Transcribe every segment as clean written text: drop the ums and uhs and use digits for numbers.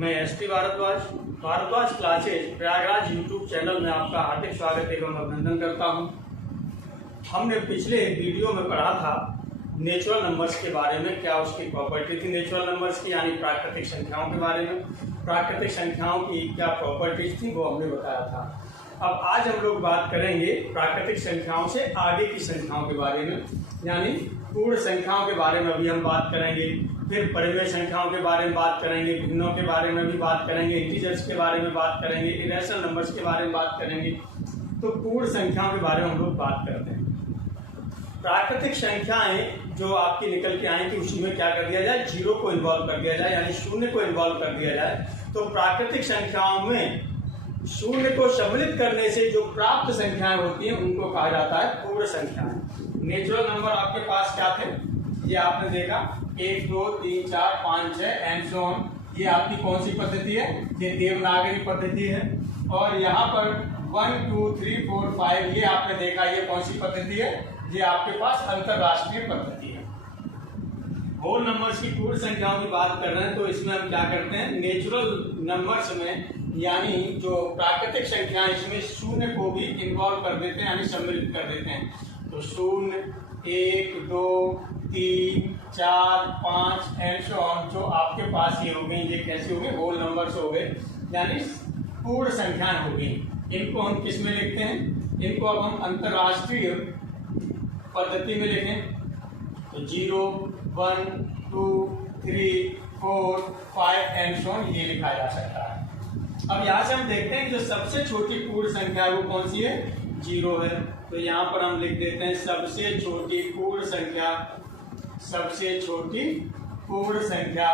मैं ST Bhardwaj classes Prayagraj YouTube channel में आपका हार्दिक स्वागत एवं अभिनंदन करता हूं। हमने पिछले वीडियो में पढ़ा था नेचुरल नंबर्स के बारे में, क्या उसकी प्रॉपर्टी थी नेचुरल नंबर्स की, यानी प्राकृतिक संख्याओं के बारे में। प्राकृतिक संख्याओं की क्या प्रॉपर्टीज थी वो हमने बताया था। अब आज हम लोग बात करेंगे प्राकृतिक संख्याओं से आगे की संख्याओं के बारे में, यानी पूर्ण संख्याओं के बारे में अभी हम बात करेंगे। फिर परिमेय संख्याओं के बारे में बात करेंगे, भिन्नों के बारे में भी बात करेंगे, इंटीजर्स के बारे में बात करेंगे, इरेशनल नंबर्स के बारे में बात करेंगे। तो पूर्ण संख्याओं के बारे में हम लोग बात करते हैं। प्राकृतिक संख्याएं जो आपकी निकल के आएंगी उसी में क्या कर दिया जाए, जीरो को इन्वॉल्व कर दिया जाए, यानी शून्य को इन्वॉल्व कर दिया जाए। तो प्राकृतिक संख्याओं में शून्य को सम्मिलित करने से जो प्राप्त संख्याएं होती हैं उनको कहा जाता है पूर्ण संख्याएं। नेचुरल नंबर आपके पास क्या थे, ये आपने देखा 1 2 3 4 5 6 एंड सो ऑन। ये आपकी कौन सी पद्धति है, ये देवनागरी पद्धति है। और यहाँ पर 1 2 3 4 5 ये आपने देखा, ये कौन सी पद्धति है, ये आपके पास अंतरराष्ट्रीय पद्धति है। होल नंबर्स की पूर्ण संख्याओं की बात कर रहे हैं तो इसमें हम क्या करते हैं, नेचुरल नंबर्स में यानी जो प्राकृतिक संख्या इसमें शून्य को भी इन्वॉल्व कर देते हैं, यानी सम्मिलित कर देते हैं। तो 0 1 2 3 4 5 एंड सो ऑन जो आपके पास ये हो गई, ये कैसे हो गए, होल नंबर्स हो गए, यानी पूर्ण संख्याएं हो गई। इनको हम किस में लिखते हैं, इनको अब हम अंतरराष्ट्रीय पद्धति में लिखें तो 0 1 2 3 4 5 एंड सो ऑन ये लिखा जा सकता है। अब यहाँ से हम देखते हैं जो सबसे छोटी पूर्ण संख्या है वो कौन सी है, 0 है। तो यहाँ पर हम लिख देते हैं सबसे छोटी पूर्ण संख्या, सबसे छोटी पूर्ण संख्या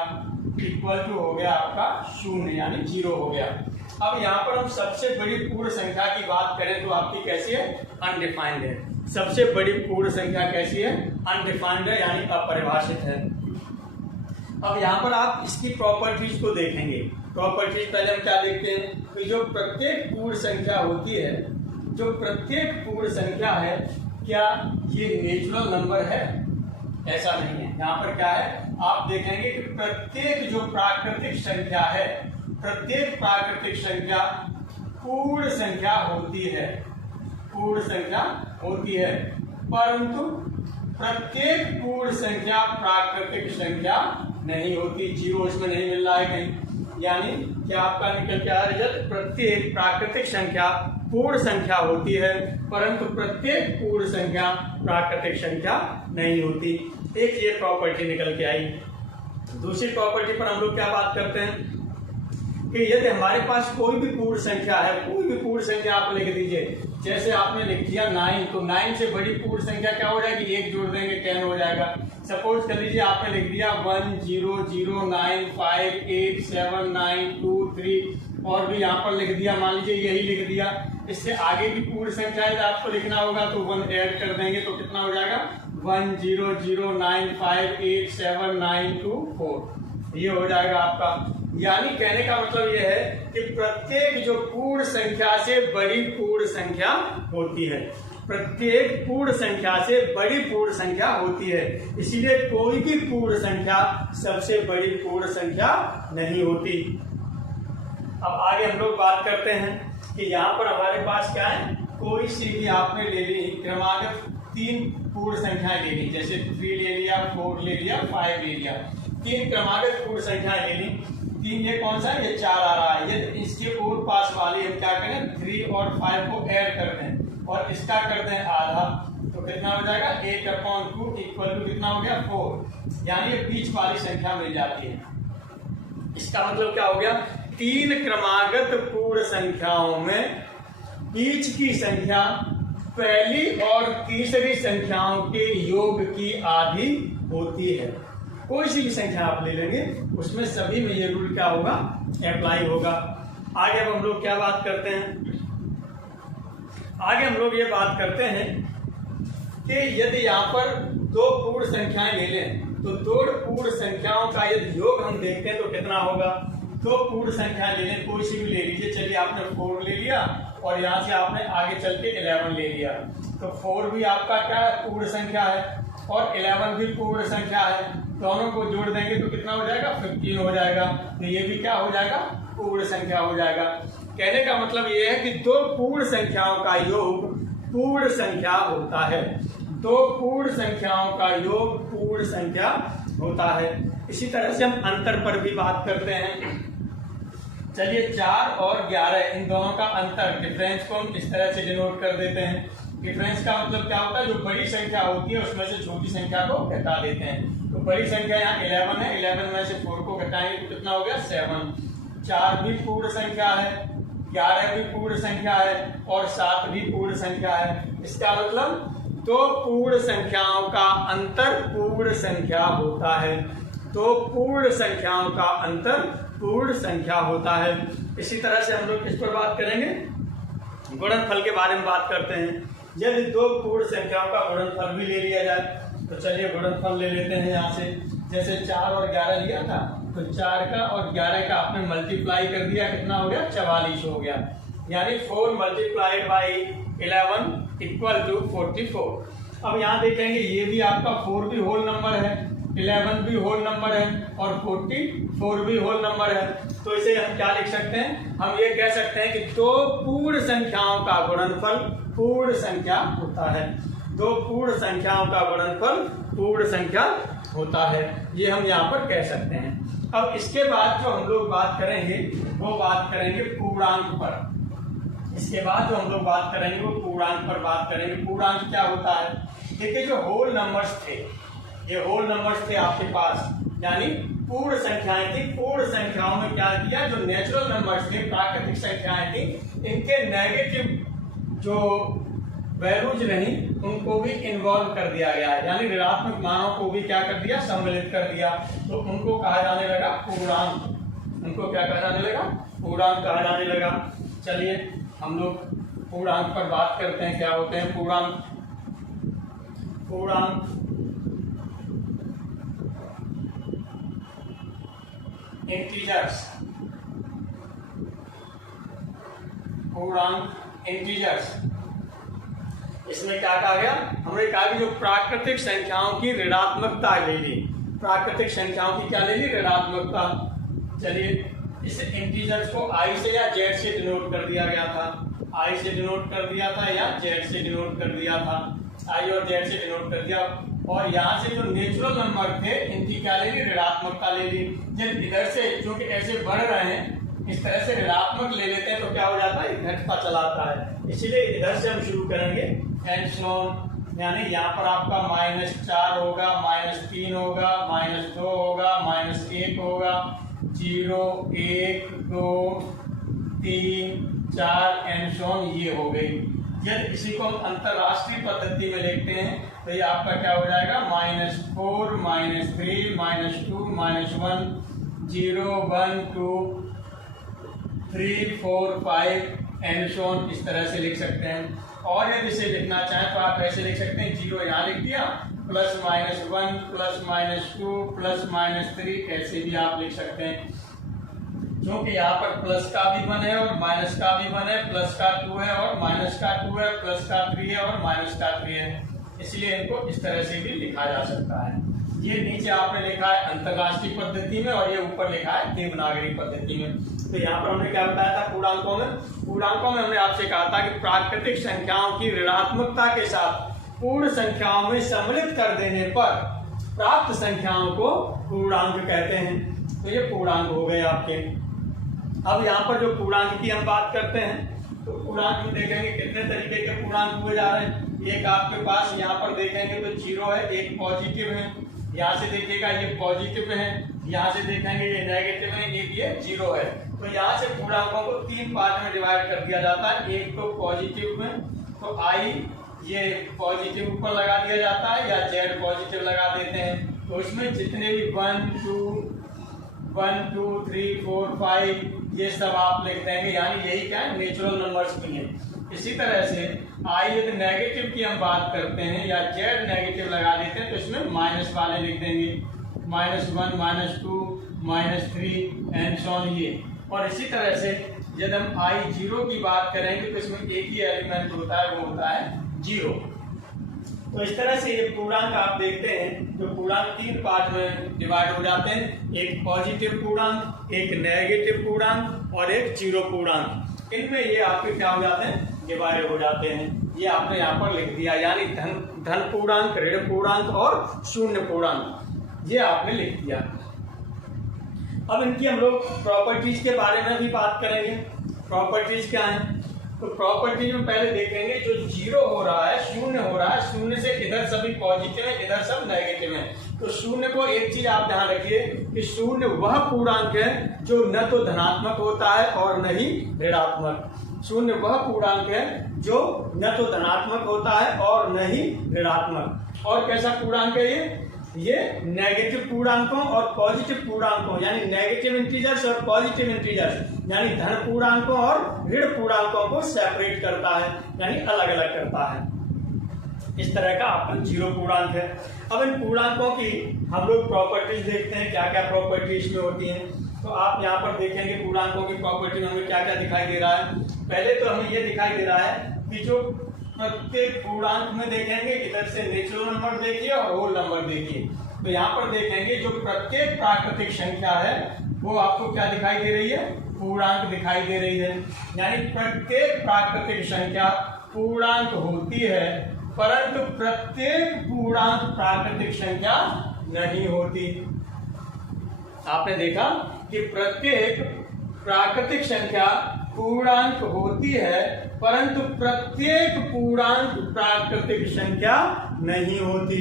इक्वल टू हो गया आपका 0 यानी 0 हो गया। अब यहाँ पर हम सबसे बड़ी पूर्ण संख्या की बात करें तो आपकी कैसी है, अनडिफाइंड है। सबसे बड़ी पूर्ण संख्या कैसी है, अनडिफाइंड है यानी अपरिभाषित है। अब यहाँ पर आप इसकी प्रॉपर्टीज को देखेंगे। प्रॉपर्टीज पहले हम क्या देखते हैं कि जो प्रत्येक पूर्ण संख्या होती है, जो प्रत्येक पूर्ण संख्या है, क्या ये नेचुरल नंबर है, ऐसा नहीं है। यहाँ पर क्या है, आप देखेंगे कि प्रत्येक जो प्राकृतिक संख्या है, प्रत्येक प्राकृतिक संख्या पूर्ण संख्या होती है, पूर्ण संख्या होती है, परंतु प्रत्येक पूर्ण संख्या प्राकृतिक संख्या नहीं होती। 0 इसमें नहीं मिल रहा है कहीं, यानी क्या आपका निकल के आया रिजल्ट, प्रत्येक प्राकृतिक संख्या पूर्ण संख्या होती है परंतु प्रत्येक पूर्ण संख्या प्राकृतिक संख्या नहीं होती। एक ये प्रॉपर्टी निकल के आई। दूसरी प्रॉपर्टी पर हम लोग क्या बात करते हैं कि यदि हमारे पास कोई भी पूर्ण संख्या है, कोई भी पूर्ण संख्या आप लिख दीजिए, जैसे आपने लिख दिया 9, तो 9 से बड़ी पूर्ण संख्या क्या हो जाएगी, 1 जोड़ देंगे 10 हो जाएगा। सपोज कर लीजिए आपने लिख दिया 1 0 0 9 5 8 7 9 2 3 और भी यहाँ पर लिख दिया, मान लीजिए यही लिख दिया। इससे आगे भी पूर्ण संख्या यदि आपको लिखना होगा तो 1 ऐड कर देंगे तो कितना हो जाएगा, 1 0 0 9 5 8 7 9 2 4 ये हो जाएगा आपका। यानी कहने का मतलब यह है कि प्रत्येक जो पूर्ण संख्या से बड़ी पूर्ण संख्या होती है, प्रत्येक पूर्ण संख्या से बड़ी पूर्ण संख्या होती है, इसीलिए कोई भी पूर्ण संख्या सबसे बड़ी पूर्ण संख्या नहीं होती। अब आगे हम लोग बात करते हैं कि यहाँ पर हमारे पास क्या है, कोई सी भी आपने ले ली क्रमागत 3 पूर्ण संख्याएं ले ली, जैसे 3 ले लिया, 4 ले लिया, 5 ले लिया, 3 क्रमागत पूर्ण संख्याएं ले ली। 3 ये कौन सा है, ये 4 आ रहा है, ये इसके और पास वाली हम क्या करें, 3 और 5 को ऐड कर दें और इसका कर दें आधा, तो कितना हो जाएगा 8/2 इक्वल टू कितना हो गया 4, यानी ये बीच वाली संख्या मिल जाती है। इसका मतलब क्या हो गया, 3 क्रमागत पूर्ण संख्याओं में बीच की संख्या पहली और तीसरी संख्याओं के योग की आधी होती है। कोई सी भी संख्या आप ले लेंगे उसमें सभी में ये रूल क्या होगा, अप्लाई होगा। आगे अब हम लोग क्या बात करते हैं, आगे हम लोग ये बात करते हैं कि यदि यहाँ पर 2 पूर्ण संख्याएं ले लें तो 2 पूर्ण संख्याओं का यदि योग हम देखते हैं तो कितना होगा। 2 पूर्ण संख्या ले लें, कोई सी भी ले लीजिए, चलिए आपने 4 ले लिया और यहाँ से आपने आगे चल के 11 ले लिया, तो 4 भी आपका क्या पूर्ण संख्या है और 11 भी पूर्ण संख्या है। दोनों को जोड़ देंगे तो कितना हो जाएगा 15 हो जाएगा। तो ये भी क्या हो जाएगा, पूर्ण संख्या हो जाएगा। कहने का मतलब ये है कि दो पूर्ण संख्याओं का योग पूर्ण संख्या होता है। दो पूर्ण संख्याओं का योग पूर्ण संख्या होता है। इसी तरह से हम अंतर पर भी बात करते हैं। चलिए 4 और 11 इन दोनों का अंतर, डिफरेंस को हम इस तरह से डिनोट कर देते हैं। डिफरेंस का मतलब क्या होता है, जो बड़ी संख्या होती है उसमें से छोटी संख्या को घटा देते हैं। तो बड़ी संख्या यहाँ 11 है, 11 में से 4 को घटाएंगे तो कितना हो गया 7। 4 भी पूर्ण संख्या है, 11 भी पूर्ण संख्या है और 7 भी पूर्ण संख्या है। इसका मतलब दो पूर्ण संख्याओं का अंतर पूर्ण संख्या होता है। दो पूर्ण संख्याओं का अंतर पूर्ण संख्या होता है। इसी तरह से हम लोग किस पर बात करेंगे, गुणनफल के बारे में बात करते हैं। यदि दो पूर्ण संख्याओं का गुणनफल भी ले लिया जाए तो चलिए गुणनफल ले लेते हैं यहाँ से। जैसे 4 और 11 लिया था तो 4 का और 11 का आपने मल्टीप्लाई कर दिया, कितना हो गया 44 हो गया। यानी 4 मल्टीप्लाइड बाई 11 इक्वल टू 44। अब यहाँ देखेंगे ये भी आपका 4 भी होल नंबर है, 11 भी होल नंबर है और 44 भी होल नंबर है। तो इसे हम क्या लिख सकते हैं, हम ये कह सकते हैं कि दो पूर्ण संख्याओं का गुणनफल पूर्ण संख्या होता है। दो पूर्ण संख्याओं का गुणनफल पूर्ण संख्या होता है, ये हम यहाँ पर कह सकते हैं। अब इसके बाद जो हम लोग बात करेंगे वो बात करेंगे पूर्णांक पर। इसके बाद जो हम लोग बात करेंगे वो पूर्णांक पर बात करेंगे। पूर्णांक क्या होता है, देखिए जो होल नंबर्स थे, ये होल नंबर्स थे आपके पास, यानी पूर्ण संख्याएं थी। पूर्ण संख्याओं में क्या किया, जो नेचुरल नंबर्स थे, प्राकृतिक संख्याएं थी, इनके नेगेटिव जो वैल्यूज रही उनको भी इन्वॉल्व कर दिया गया है, यानी ऋणात्मक मानों को भी क्या कर दिया, सम्मिलित कर दिया। तो उनको कहा जाने लगा पूर्णांक। उनको क्या कहा जाने लगा, पूर्णांक कहा जाने लगा। चलिए हम लोग पूर्णांक पर बात करते हैं, क्या होते हैं पूर्णांक। पूर्णांक इंटीजर्स, पूर्णांक इंटीजर्स। इसमें क्या कहा गया, हमने कहा कि जो प्राकृतिक संख्याओं की ऋणात्मकता ले ली, प्राकृतिक संख्याओं की क्या ले ली, ऋणात्मकता। चलिए इस इंटीजर्स को आई से या जेड से डिनोट कर दिया गया था, आई से डिनोट कर दिया था या जेड से डिनोट कर दिया था, आई और जेड से डिनोट कर दिया। और यहाँ से जो नेचुरल नंबर थे इनकी क्या ले ली, ऋणात्मकता ले ली। जब इधर से जो कि ऐसे बढ़ रहे हैं इस तरह से ऋणात्मक ले लेते हैं तो क्या हो जाता है, घटता चला आता है। इसीलिए इधर से हम शुरू करेंगे एंड सो ऑन, यानी यहाँ पर आपका -4 होगा, -3 होगा, -2 होगा, -1 होगा, 0, 1, 2, 3, 4 एंड सो ऑन, ये हो गई। यदि इसी को हम अंतरराष्ट्रीय पद्धति में लिखते हैं तो ये आपका क्या हो जाएगा, -4, -3, -2, -1, 0, 1, 2, 3, 4, 5 एंड सो ऑन, इस तरह से लिख सकते हैं। और यदि इसे लिखना चाहें तो आप ऐसे लिख सकते हैं, 0 यहाँ लिख दिया, +-1, +-2, +-3, ऐसे भी आप लिख सकते हैं। क्योंकि यहाँ पर प्लस का भी 1 है और माइनस का भी 1 है, प्लस का 2 है और माइनस का 2 है, प्लस का 3 है और माइनस का 3 है, इसलिए इनको इस तरह से भी लिखा जा सकता है। ये नीचे आपने लिखा है अंतरराष्ट्रीय पद्धति में और ये ऊपर लिखा है देवनागरी पद्धति में। तो यहाँ पर हमने क्या बताया था पूर्णांकों में, पूर्णांकों में हमने आपसे कहा था कि प्राकृतिक संख्याओं की ऋणात्मकता के साथ पूर्ण संख्याओं में सम्मिलित कर देने पर प्राप्त संख्याओं को पूर्णांक कहते हैं। तो ये पूर्णांक हो गए आपके। अब यहाँ पर जो पूर्णांक की हम बात करते हैं तो पूर्णांक में देखेंगे कितने तरीके के पूर्णांक हुए जा रहे हैं। एक आपके पास यहाँ पर देखेंगे तो 0 है, एक पॉजिटिव है, यहाँ से देखिएगा ये पॉजिटिव है, यहाँ से देखेंगे ये नेगेटिव है, एक ये 0 है। तो यहाँ से पूर्णांकों को 3 पार्ट में डिवाइड कर दिया जाता है। एक तो पॉजिटिव में तो आई ये पॉजिटिव ऊपर लगा दिया जाता है या जेड पॉजिटिव लगा देते हैं। तो इसमें जितने भी 1, 2, 3, 4, 5 ये सब आप लिख देंगे, यानी यही क्या है, नेचुरल नंबर्स भी हैं। इसी तरह से आई यदि नेगेटिव की हम बात करते हैं या जेड नेगेटिव लगा देते हैं तो इसमें माइनस वाले लिख देंगे, -1, -2, -3 एंड सो ऑन ये। और इसी तरह से जब हम आई 0 की बात करेंगे तो इसमें एक ही एलिमेंट होता है, वो होता है 0। तो इस तरह से ये पूर्णांक आप देखते हैं, जो पूर्णांक 3 पार्ट में डिवाइड हो जाते हैं, एक पॉजिटिव पूर्णांक, एक नेगेटिव पूर्णांक और एक जीरो पूर्णांक। इनमें ये आपके क्या हो जाते हैं, डिवाइड हो जाते हैं। ये आपने यहाँ पर लिख दिया, यानी धन पूर्णांक, ऋण पूर्णांक और शून्य पूर्णांक, ये आपने लिख दिया। अब इनकी हम लोग प्रॉपर्टीज के बारे में भी बात करेंगे। प्रॉपर्टीज क्या है, तो प्रॉपर्टी में पहले देखेंगे जो जीरो हो रहा है, शून्य हो रहा है, शून्य से इधर सभी पॉजिटिव है, इधर सब नेगेटिव है। तो शून्य को एक चीज आप ध्यान रखिए कि शून्य वह पूर्णांक है जो न तो धनात्मक होता है और न ही ऋणात्मक। शून्य वह पूर्णांक है जो न तो धनात्मक होता है और न ही ऋणात्मक। और कैसा पूर्णांक है ये नेगेटिव पूर्णांकों और पॉजिटिव पूर्णांकों, यानी नेगेटिव इंटीजर्स और पॉजिटिव इंटीजर्स, यानी धन पूर्णांकों और ऋण पूर्णांकों को सेपरेट करता है, यानी अलग अलग करता है। इस तरह का आपका जीरो पूर्णांक है। अब इन पूर्णांकों की हम लोग प्रॉपर्टीज देखते हैं, क्या क्या प्रॉपर्टीज में होती हैं। तो आप यहाँ पर देखेंगे पूर्णांकों की प्रॉपर्टी में हमें क्या क्या दिखाई दे रहा है। पहले तो हमें ये दिखाई दे रहा है कि जो प्रत्येक पूर्णांक में देखेंगे, इधर से नेचुरल नंबर देखिए और होल नंबर देखिए। तो यहाँ पर देखेंगे जो प्रत्येक प्राकृतिक संख्या है वो आपको क्या दिखाई दे रही है, पूर्णांक दिखाई दे रही है। यानी प्रत्येक प्राकृतिक संख्या पूर्णांक होती है, परंतु प्रत्येक पूर्णांक प्राकृतिक संख्या नहीं होती। आपने देखा कि प्रत्येक प्राकृतिक संख्या पूर्णांक होती है, परंतु प्रत्येक पूर्णांक प्राकृतिक संख्या नहीं होती।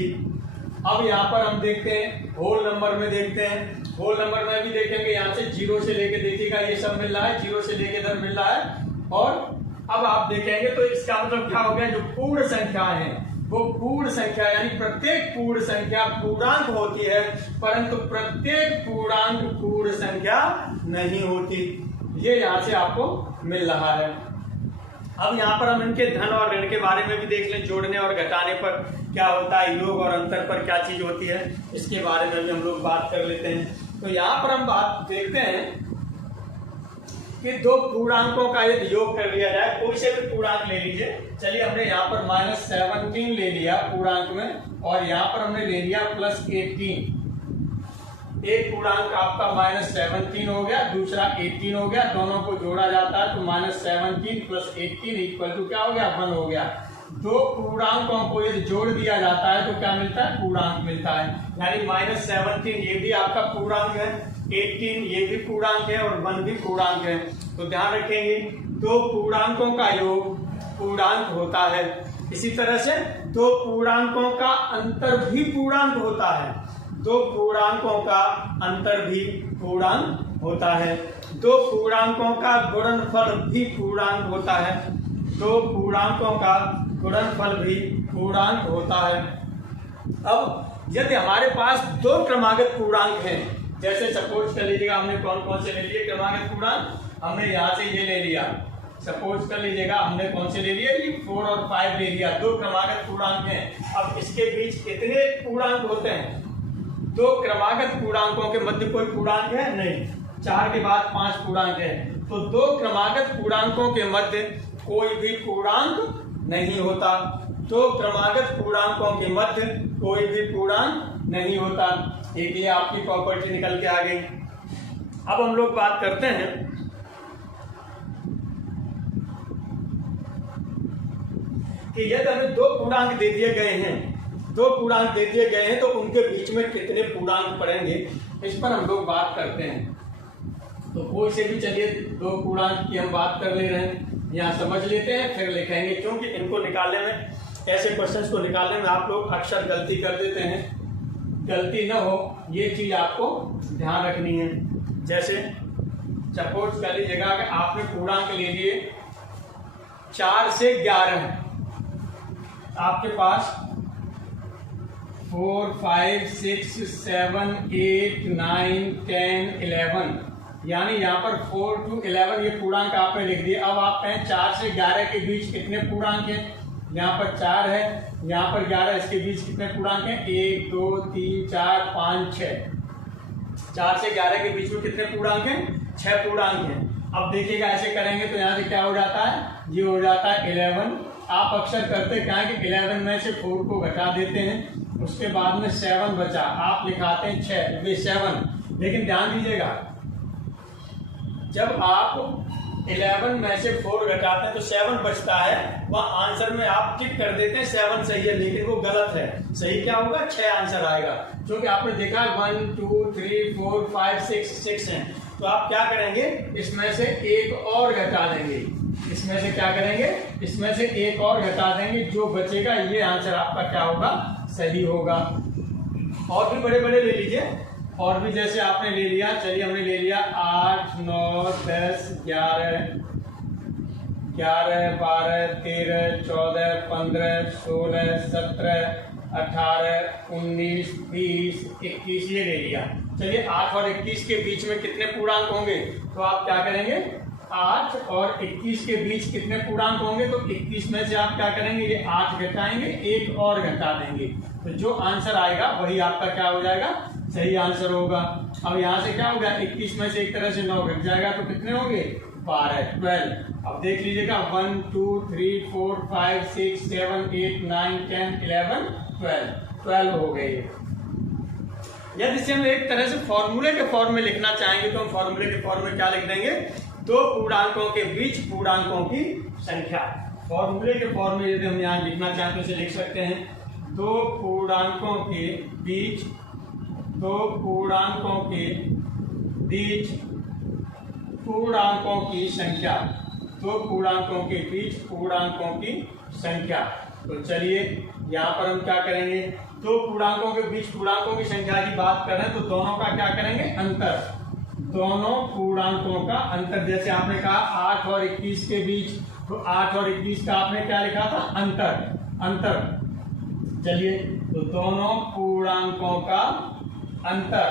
अब यहाँ पर हम देखते हैं होल नंबर में देखते हैं। होल नंबर में भी देखेंगे, यहाँ से जीरो से लेके देखिएगा ये सब मिल रहा है, जीरो से लेके इधर मिल रहा है। और अब आप देखेंगे तो इसका मतलब क्या हो गया, जो पूर्ण संख्या है वो पूर्ण संख्या, यानी प्रत्येक पूर्ण संख्या पूर्णांक होती है, परंतु प्रत्येक पूर्णांक पूर्ण संख्या नहीं होती। ये यहाँ से आपको मिल रहा है। अब यहाँ पर हम इनके धन और ऋण के बारे में भी देख लें, जोड़ने और घटाने पर क्या होता है, योग और अंतर पर क्या चीज होती है, इसके बारे में भी हम लोग बात कर लेते हैं। तो यहाँ पर हम बात देखते हैं कि दो पूर्णांकों का यदि योग कर लिया जाए, कोई से भी पूर्णांक ले लीजिए। चलिए हमने यहाँ पर -17 ले लिया पूर्णांक में, और यहाँ पर हमने ले लिया +18। एक पूर्णांक आपका -17 हो गया, दूसरा 18 हो गया, दोनों को जोड़ा जाता है तो -17 + 18 इक्वल टू क्या हो गया, 1 हो गया। दो पूर्णांकों को यदि जोड़ दिया जाता है तो क्या मिलता है, पूर्णांक मिलता है। यानी -17 ये भी आपका पूर्णांक है, 18 ये भी पूर्णांक है और 1 भी पूर्णांक है। तो ध्यान रखेंगे दो पूर्णांकों का योग पूर्णांक होता है। इसी तरह से दो पूर्णांकों का अंतर भी पूर्णांक होता है, दो पूर्णांकों का अंतर भी पूर्णांक होता है। दो पूर्णांकों का गुणनफल भी पूर्णांक होता है, दो पूर्णांकों का गुणनफल भी पूर्णांक होता है। अब यदि हमारे पास दो क्रमागत पूर्णांक हैं, जैसे सपोज कर लीजिएगा हमने कौन कौन से ले लिए क्रमागत पूर्णांक, हमने यहाँ से ये ले लिया, सपोज कर लीजिएगा हमने कौन से ले लिए, ये 4 और 5 ले लिया, दो क्रमागत पूर्णांक हैं। अब इसके बीच कितने पूर्णांक होते हैं, दो क्रमागत पूर्णांकों के मध्य कोई पूर्णांक है नहीं, 4 के बाद 5 पूर्णांक है। तो दो क्रमागत पूर्णांकों के मध्य कोई भी पूर्णांक नहीं होता, दो क्रमागत पूर्णांकों के मध्य कोई भी पूर्णांक नहीं होता। एक ये आपकी प्रॉपर्टी निकल के आ गई। अब हम लोग बात करते हैं कि यदि हमें दो पूर्णांक दे दिए गए हैं, दो पूर्णांक दे दिए गए हैं तो उनके बीच में कितने पूर्णांक पड़ेंगे, इस पर हम लोग बात करते हैं। तो कोई से भी चलिए दो पूर्णांक की हम बात कर ले रहे हैं, यहाँ समझ लेते हैं फिर लिखेंगे, क्योंकि इनको निकालने में, ऐसे क्वेश्चंस को निकालने में आप लोग अक्सर गलती कर देते हैं। गलती न हो ये चीज आपको ध्यान रखनी है। जैसे सपोज कर लीजिएगा कि आपने पूर्णांक ले लिए 4 से 11, आपके पास 4, 5, 6, 7, 8, 9, 10, 11, यानी यहाँ पर 4 to 11 ये पूर्णांक आपने लिख दिए। अब आप कहें 4 से 11 के बीच कितने पूर्णांक हैं, यहाँ पर 4 है, यहाँ पर 11, इसके बीच कितने पूर्णांक हैं, 1, 2, 3, 4, 5, 6। 4 से 11 के बीच में कितने पूर्णांक हैं, 6 पूर्णांक हैं। अब देखिएगा ऐसे करेंगे तो यहाँ से क्या हो जाता है, ये हो जाता है 11, आप अक्सर करते क्या है कि 11 में से 4 को घटा देते हैं, उसके बाद में 7 बचा, आप लिखाते हैं 6, वे 7। लेकिन ध्यान दीजिएगा, जब आप 11 में से 4 घटाते हैं तो 7 बचता है, वहाँ आंसर में आप टिक कर देते हैं 7 सही है, लेकिन वो गलत है। सही क्या होगा? 6 आंसर आएगा, क्योंकि आपने देखा 1 2 3 4 5 6 है। तो आप क्या करेंगे, इसमें से एक और घटा देंगे, इसमें से क्या करेंगे, इसमें से एक और घटा देंगे, जो बचेगा ये आंसर आपका क्या होगा? सही होगा। और भी बड़े बड़े ले लीजिए, और भी जैसे आपने ले लिया, चलिए हमने ले लिया 8 9 10 11 12 13 14 15 16 17 18 19 20 21 ये ले लिया। चलिए 8 और 21 के बीच में कितने पूर्णांक होंगे? तो आप क्या करेंगे, 8 और 21 के बीच कितने पूर्णांक होंगे? तो 21 में से आप क्या करेंगे, ये 8 घटाएंगे, एक और घटा देंगे, तो जो आंसर आएगा वही आपका क्या हो जाएगा? सही आंसर होगा। अब यहाँ से क्या होगा, 21 में से एक तरह से 9 घट जाएगा, तो कितने होंगे? 12 12। अब देख लीजिएगा 1 2 3 4 5 6 7 8 9 10 11 12 हो गए। यदि इसे हम एक तरह से फॉर्मूले के फॉर्म में लिखना चाहेंगे तो हम फॉर्मूले के फॉर्म में क्या लिख देंगे? दो पूर्णांकों के बीच पूर्णांकों की संख्या। फॉर्मूले के फॉर्म में यदि हम यहाँ लिखना चाहें तो इसे लिख सकते हैं, दो पूर्णांकों के बीच पूर्णांकों की संख्या, दो पूर्णांकों के बीच पूर्णांकों की संख्या। तो चलिए यहाँ पर हम क्या करेंगे, दो पूर्णांकों के बीच पूर्णांकों की संख्या की बात करें तो दोनों का क्या करेंगे? अंतर, दोनों पूर्णांकों का अंतर। जैसे आपने कहा 8 और 21 के बीच, तो 8 और 21 का आपने क्या लिखा था? अंतर। चलिए, तो दोनों पूर्णांकों का अंतर,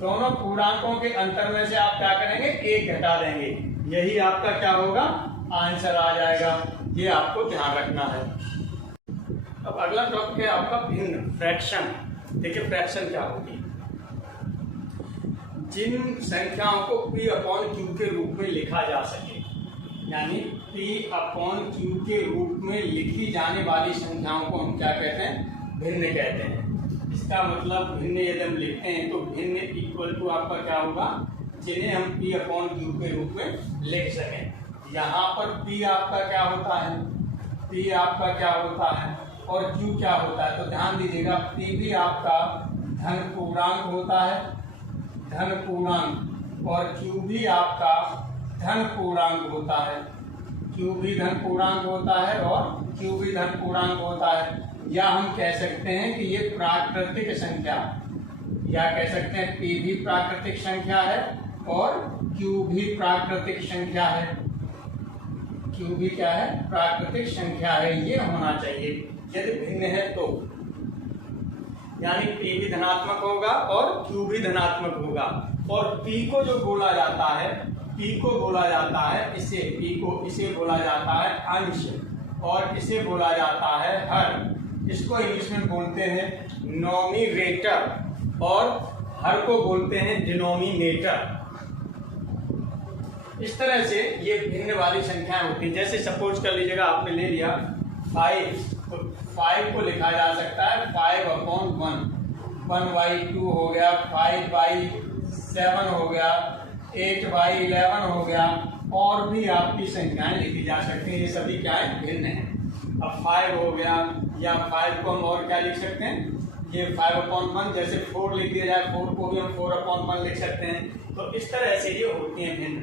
दोनों पूर्णांकों के अंतर में से आप क्या करेंगे? एक घटा देंगे, यही आपका क्या होगा? आंसर आ जाएगा। ये आपको ध्यान रखना है। अब अगला टॉपिक है आपका भिन्न, फ्रैक्शन। देखिए फ्रैक्शन क्या होगी, जिन संख्याओं को P/Q के रूप में लिखा जा सके, यानी P/Q के रूप में लिखी जाने वाली संख्याओं को हम क्या कहते हैं? भिन्न कहते हैं। इसका मतलब भिन्न यदि हम लिखते हैं तो भिन्न इक्वल टू आपका क्या होगा? जिन्हें हम P/Q के रूप में लिख सकें। यहाँ पर P आपका क्या होता है? P आपका क्या होता है और Q क्या होता है? तो ध्यान दीजिएगा, P भी आपका धन पूर्णांक होता है, धन पूर्णांक, और Q भी आपका धन पूर्णांक होता है। Q भी धन पूर्णांक होता है और Q भी धन पूर्णांक होता है। या हम कह सकते हैं कि ये प्राकृतिक संख्या, या कह सकते हैं P भी प्राकृतिक संख्या है और Q भी प्राकृतिक संख्या है। Q भी क्या है? प्राकृतिक संख्या है, ये होना चाहिए यदि भिन्न है तो। यानी P भी धनात्मक होगा और Q भी धनात्मक होगा। और P को जो बोला जाता है, P को बोला जाता है इसे, P को इसे बोला जाता है अंश, और इसे बोला जाता है हर। इसको इंग्लिश में बोलते हैं नोमिनेटर और हर को बोलते हैं डिनोमिनेटर। इस तरह से ये भिन्न वाली संख्याएं होती हैं। जैसे सपोज कर लीजिएगा आपने ले लिया 5, तो 5 को लिखा जा सकता है 5/1, 1/2 हो गया, 5/7 हो गया, 8/11 हो गया, और भी आपकी संख्याएं लिखी जा सकती हैं। ये सभी क्या है? भिन्न है। अब 5 हो गया, या 5 को हम और क्या लिख सकते हैं? ये 5/1, जैसे 4 लिख दिया जाए, 4 को भी हम 4/1 लिख सकते हैं। तो इस तरह से ये होती हैं भिन्न।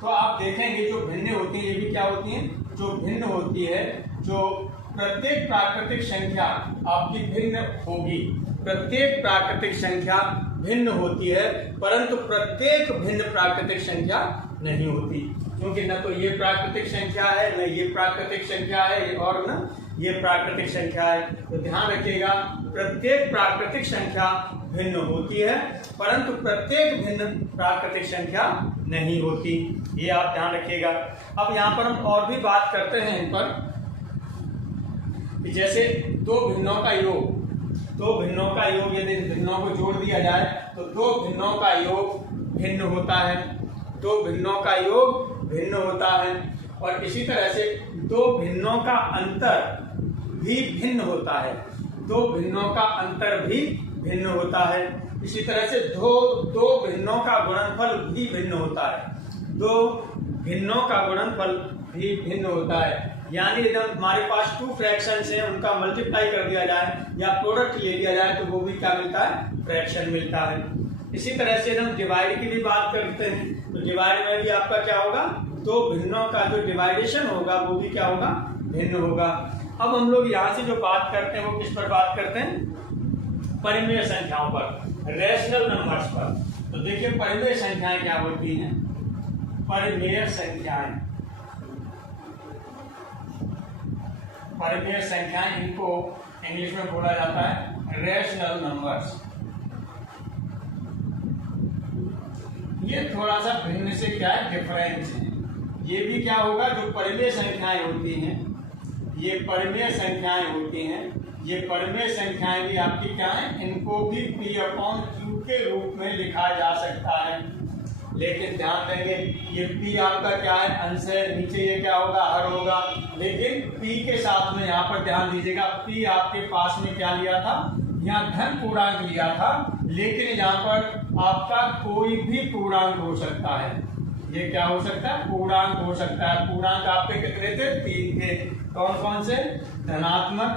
तो आप देखेंगे जो भिन्न होती है ये भी क्या होती हैं? जो भिन्न होती है, जो प्रत्येक प्राकृतिक संख्या आपकी भिन्न होगी, प्रत्येक प्राकृतिक संख्या भिन्न होती है, परंतु प्रत्येक भिन्न प्राकृतिक संख्या नहीं होती, क्योंकि न तो ये प्राकृतिक संख्या है, न ये प्राकृतिक संख्या है, और न ये प्राकृतिक संख्या है। तो ध्यान रखिएगा, प्रत्येक प्राकृतिक संख्या भिन्न होती है, परंतु प्रत्येक भिन्न प्राकृतिक संख्या नहीं होती। ये आप ध्यान रखिएगा। अब यहाँ पर हम और भी बात करते हैं इन पर, जैसे दो भिन्नों का योग, दो भिन्नों का योग यदि भिन्नों को जोड़ दिया जाए तो दो भिन्नों का योग भिन्न होता है, दो भिन्नों का योग भिन्न होता है। और इसी तरह से दो भिन्नों का अंतर भी भिन्न होता है। दो भिन्नों का अंतर भी भिन्न होता है। इसी तरह से दो भिन्नों का गुणनफल भी भिन्न होता है। दो भिन्नों का गुणनफल भी भिन्न होता है। यानी यदि हमारे पास टू फ्रैक्शंस हैं, उनका मल्टीप्लाई कर दिया जाए या प्रोडक्ट ले लिया जाए तो वो भी क्या मिलता है? फ्रैक्शन मिलता है। इसी तरह से हम डिवाइड की भी बात करते हैं तो डिवाइड में भी आपका क्या होगा? दो भिन्नों का जो डिवाइडेशन होगा वो भी क्या होगा? भिन्न होगा। अब हम लोग यहाँ से जो बात करते हैं वो किस पर बात करते हैं? परिमेय संख्याओं पर, रैशनल नंबर्स पर। तो देखिए परिमेय संख्याएं क्या होती हैं? परिमेय संख्याएं, परिमेय संख्याएं, इनको इंग्लिश में बोला जाता है रैशनल नंबर्स। ये थोड़ा सा भिन्न से क्या है? डिफरेंस है। ये भी क्या होगा? जो परिमेय संख्याएं होती हैं, ये परिमेय संख्याएं होती हैं, ये परिमेय संख्याएं भी आपकी क्या है? इनको भी P/Q के रूप में लिखा जा सकता है। लेकिन ध्यान देंगे ये P आपका क्या है? अंश है, नीचे ये क्या होगा? हर होगा। लेकिन P के साथ में यहाँ पर ध्यान दीजिएगा, P आपके पास में क्या लिया था? यहाँ धन पूर्णांक लिया था, लेकिन यहाँ पर आपका कोई भी पूर्णांक हो सकता है। ये क्या हो सकता है? पूर्णांक हो सकता है। पूर्णांक आपके कितने थे? 3 थे। कौन कौन से? धनात्मक,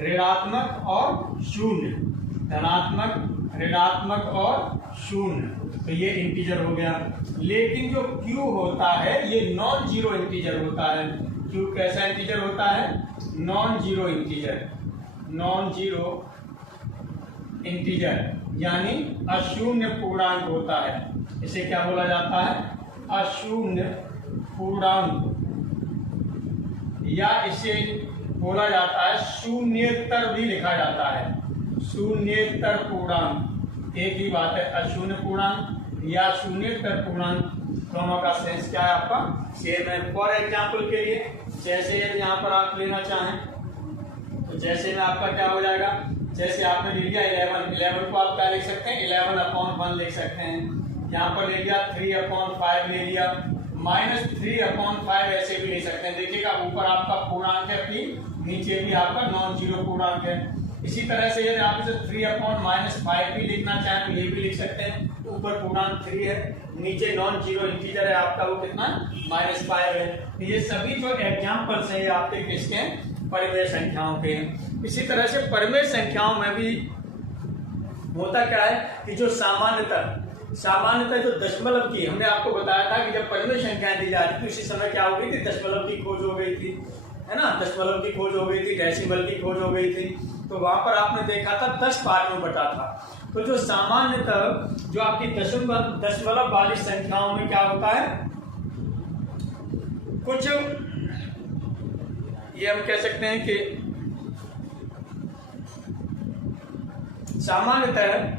ऋणात्मक और शून्य। धनात्मक, ऋणात्मक और शून्य। तो ये इंटीजर हो गया। लेकिन जो Q होता है ये नॉन जीरो इंटीजर होता है। Q कैसा इंटीजर होता है? Non zero integer. Non zero integer यानी अशून्य पूर्णांक होता है। इसे क्या बोला जाता है? अशून्य पूर्णांक, या इसे बोला जाता है शून्येतर भी लिखा जाता है। शून्येतर पूर्णांक एक ही बात है। अशून्य पूर्णांक या शून्येतर पूर्णांक दोनों का सेंस क्या है? आपका सेम है। फॉर एग्जाम्पल के लिए जैसे यदि यहाँ पर आप लेना चाहें तो जैसे में आपका क्या हो जाएगा? जैसे आपने ले लिया 11 को आप क्या लिख सकते हैं? 11/1 लिख सकते हैं। यहाँ पर ले लिया 3/5 ले लिया, -3/5 ऐसे भी ले सकते हैं। देखिएगा ऊपर आपका पूर्णांक है P, नीचे भी आपका नॉन जीरो पूर्णांक है। इसी तरह से यदि आप इसे 3/-5 भी लिखना चाहें तो ये भी लिख सकते हैं। ऊपर पूर्णांक 3 है, नीचे नॉन जीरो इंटीजर है आपका, वो कितना? -5 है। तो ये सभी जो एग्जाम्पल्स हैं ये आपके किसके हैं? परिमेय संख्याओं के हैं। इसी तरह से परिमेय संख्याओं में भी होता क्या है कि जो सामान्यतः जो दशमलव की, हमने आपको बताया था कि जब परिमेय संख्याएं दी जा रही थी उसी समय क्या हो गई थी? दशमलव की खोज हो गई थी, है ना? दशमलव की खोज हो गई थी, डेसिमल की खोज हो गई थी। तो वहां पर आपने देखा था 10 भाग में बटा था। तो जो सामान्यतः जो आपकी दशमलव वाली संख्याओं में क्या होता है? कुछ ये हम कह सकते हैं कि सामान्यतः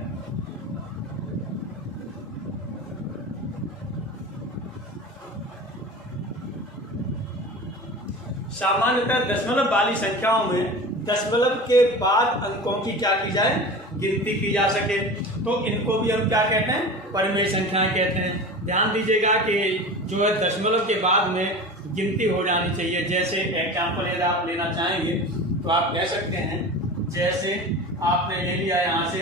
दशमलव वाली संख्याओं में दशमलव के बाद अंकों की क्या की जाए? गिनती की जा सके, तो इनको भी हम क्या कहते हैं? परिमेय संख्याएं कहते हैं। ध्यान दीजिएगा कि जो है दशमलव के बाद में गिनती हो जानी चाहिए। जैसे एग्जाम्पल यदि आप लेना चाहेंगे तो आप कह सकते हैं, जैसे आपने ले लिया यहाँ से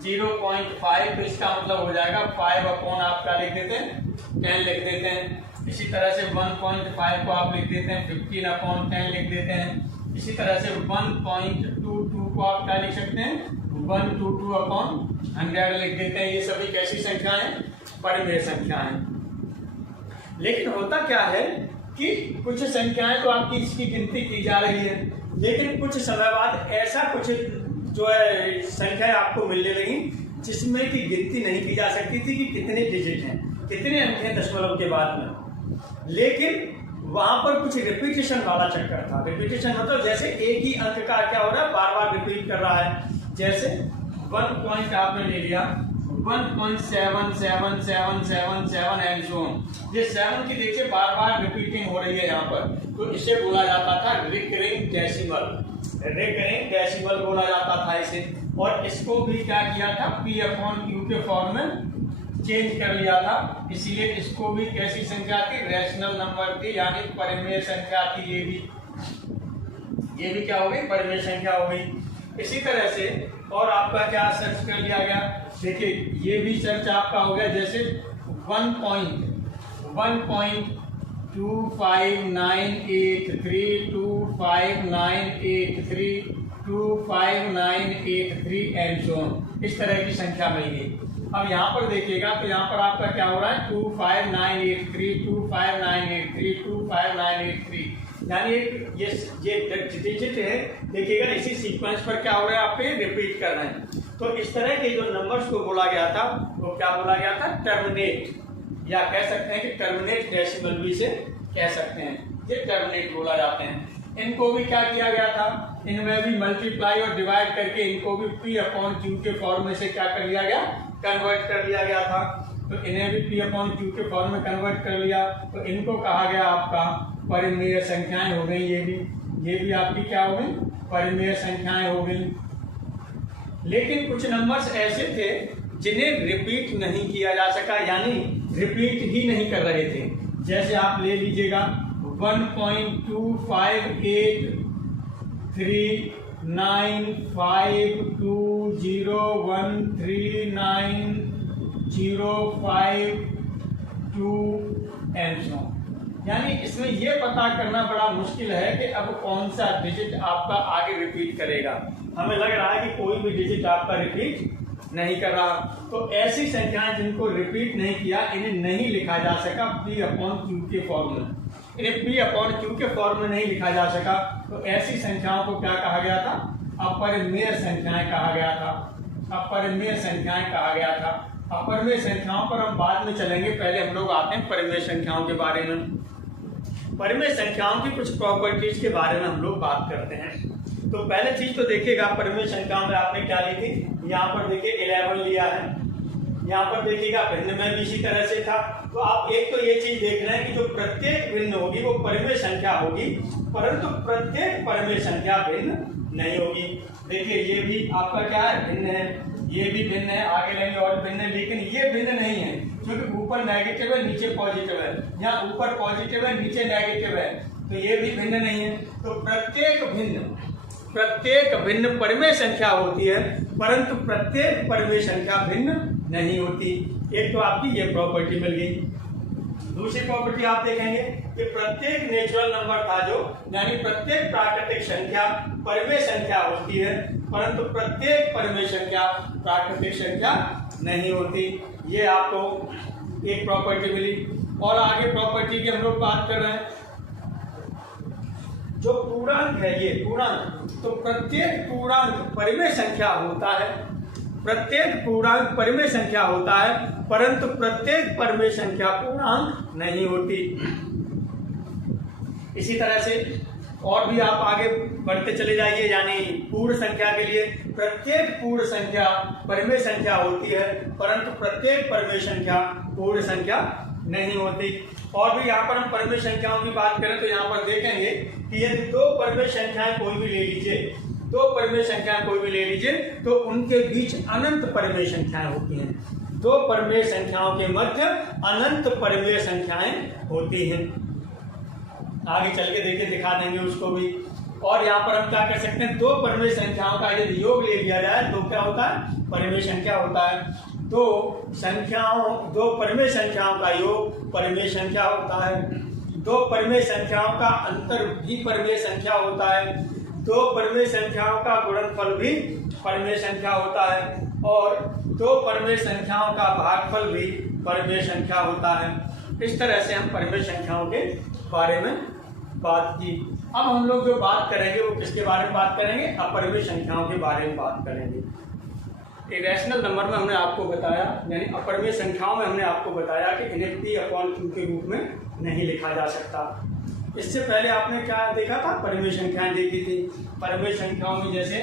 0.5, तो इसका मतलब हो जाएगा 5 आपका लिख देते हैं 10 लिख देते हैं। इसी तरह से 1.5 को आप लिख देते हैं 15/10 लिख देते हैं। इसी तरह से 1.22 को आप क्या लिख सकते हैं? 122/100 लिख देते हैं। ये सभी कैसी संख्याएं? परिमेय संख्याएं। लेकिन होता क्या है कि कुछ संख्याएं तो आपकी इसकी गिनती की जा रही है, लेकिन कुछ समय बाद ऐसा कुछ जो है संख्याएं आपको मिलने लगी जिसमें की गिनती नहीं की जा सकती थी कि कितने डिजिट हैं, कितने अंक हैं दशमलव के बाद में। लेकिन वहां पर कुछ रिपीटेशन वाला चक्कर था। रिपीटेशन मतलब जैसे एक ही अंक का क्या हो रहा है? बार बार रिपीट कर रहा है। जैसे 1 पॉइंट आपने ले लिया 1.7777 एंड सो ऑन। ये 7 की देखिए बार बार रिपीटिंग हो रही है यहाँ पर, तो इसे बोला जाता था रिकरिंग डेसिमल। रिकरिंग डेसिमल बोला जाता था इसे। और इसको भी क्या किया था? P/Q के फॉर्म में चेंज कर लिया था, इसीलिए इसको भी कैसी संख्या थी, रैशनल नंबर थी, यानी परिमेय संख्या थी। ये भी क्या हो गई, परिमेय संख्या हो गई। इसी तरह से और आपका क्या सर्च कर लिया गया, देखिए ये भी सर्च आपका हो गया, जैसे 1.25983 एंड सो ऑन, इस तरह की संख्या मिल गई। अब यहाँ पर देखिएगा तो यहाँ पर आपका क्या हो रहा है, 25983, यानी ये डिजिट है, देखिएगा इसी सीक्वेंस पर क्या हो रहा है, आपके रिपीट कर रहे हैं। तो इस तरह के जो नंबर्स को बोला गया था वो क्या बोला गया था, टर्मिनेट, या कह सकते हैं कि टर्मिनेट डेसिमल भी से कह सकते हैं, ये टर्मिनेट बोला जाते हैं। इनको भी क्या किया गया था, इनमें भी मल्टीप्लाई और डिवाइड करके इनको भी P/Q के फॉर्म में से क्या कर लिया गया, कन्वर्ट कर लिया गया था। तो इन्हें भी P/Q के फॉर्म में कन्वर्ट कर लिया, तो इनको कहा गया आपका परिमेय संख्याएं हो गई। ये भी आपकी क्या हो गई, परिमेय संख्याएं हो गई। लेकिन कुछ नंबर्स ऐसे थे जिन्हें रिपीट नहीं किया जा सका, यानी रिपीट ही नहीं कर रहे थे। जैसे आप ले लीजिएगा 1.25839520139052 एंड सो, यानी इसमें यह पता करना बड़ा मुश्किल है कि अब कौन सा डिजिट आपका आगे रिपीट करेगा। हमें लग रहा है कि कोई भी डिजिट आपका रिपीट नहीं कर रहा। तो ऐसी संख्याएं जिनको रिपीट नहीं किया, इन्हें नहीं लिखा जा सका P/Q के फॉर्म में, इन्हें P/Q के फॉर्म में नहीं लिखा जा सका। तो ऐसी संख्याओं को क्या कहा गया था, अपरिमेय संख्याएं कहा गया था, अपरिमेय संख्याएं कहा गया था। अपरिमेय संख्याओं पर हम बाद में चलेंगे, पहले हम लोग आते हैं परिमेय संख्याओं के बारे में। परिमेय संख्याओं की कुछ प्रॉपर्टीज के बारे में हम लोग बात करते हैं। तो पहले चीज तो देखिएगा, परिमेय संख्याओं में आपने क्या ली थी, यहाँ पर देखिए 11 लिया है, यहाँ पर देखिएगा भिन्न में भी इसी तरह से था। तो आप एक तो ये चीज देख रहे हैं कि जो प्रत्येक भिन्न होगी वो परिमेय संख्या होगी, परंतु प्रत्येक परिमेय संख्या भिन्न नहीं होगी। देखिए ये भी आपका क्या है, भिन्न है, ये भी भिन्न है, आगे लेंगे और भिन्न है, लेकिन ये भिन्न नहीं है क्योंकि ऊपर नेगेटिव है नीचे पॉजिटिव है, यहाँ ऊपर पॉजिटिव है नीचे नेगेटिव है, तो ये भी भिन्न नहीं है। तो प्रत्येक भिन्न परिमेय संख्या होती है, परंतु प्रत्येक परिमेय संख्या भिन्न नहीं होती। एक तो आपकी ये प्रॉपर्टी मिल गई। दूसरी प्रॉपर्टी आप देखेंगे कि प्रत्येक नेचुरल नंबर था जो, यानी प्रत्येक प्राकृतिक संख्या परिमेय संख्या होती है, परंतु प्रत्येक परिमेय संख्या प्राकृतिक संख्या नहीं होती। ये आपको एक प्रॉपर्टी मिली। और आगे प्रॉपर्टी की हम लोग बात कर रहे हैं, जो पूर्णांक है, ये पूर्णांक, तो प्रत्येक पूर्णांक परिमेय संख्या होता है, प्रत्येक पूर्णांक परिमेय संख्या होता है, परंतु प्रत्येक परिमेय संख्या पूर्णांक नहीं होती। इसी तरह से और भी आप आगे बढ़ते चले जाइए, यानी पूर्ण संख्या के लिए प्रत्येक पूर्ण संख्या परिमेय संख्या होती है, परंतु प्रत्येक परिमेय संख्या पूर्ण संख्या नहीं होती। और भी यहाँ पर हम परिमेय संख्याओं की बात करें तो यहाँ पर देखेंगे कि यदि दो परिमेय संख्याएं कोई भी ले लीजिए, दो परिमेय संख्याएं कोई भी ले लीजिए, तो उनके बीच अनंत परिमेय संख्याएं होती हैं। दो परिमेय संख्याओं के मध्य अनंत परिमेय संख्याएं होती हैं। आगे चल के देखिए, दिखा देंगे उसको भी। और यहाँ पर हम क्या कर सकते हैं, दो परिमेय संख्याओं का यदि योग ले लिया जाए तो क्या होता है, परिमेय संख्या होता है। दो परिमेय संख्याओं का योग परिमेय संख्या होता है। दो परिमेय संख्याओं का अंतर भी परिमेय संख्या होता है। दो परिमेय संख्याओं का गुणनफल भी परिमेय संख्या होता है। और दो परिमेय संख्याओं का भागफल भी परिमेय संख्या होता है। इस तरह से हम परिमेय संख्याओं के बारे में बात की। अब हम लोग जो बात करेंगे वो किसके बारे में बात करेंगे, अपरिमेय संख्याओं के बारे में बात करेंगे। इरेशनल नंबर में हमने आपको बताया, यानी अपरिमेय संख्याओं में हमने आपको बताया कि इन्हें P/Q के रूप में नहीं लिखा जा सकता। इससे पहले आपने क्या देखा था, परिमेय संख्याएं देखी थी। परिमेय संख्याओं में जैसे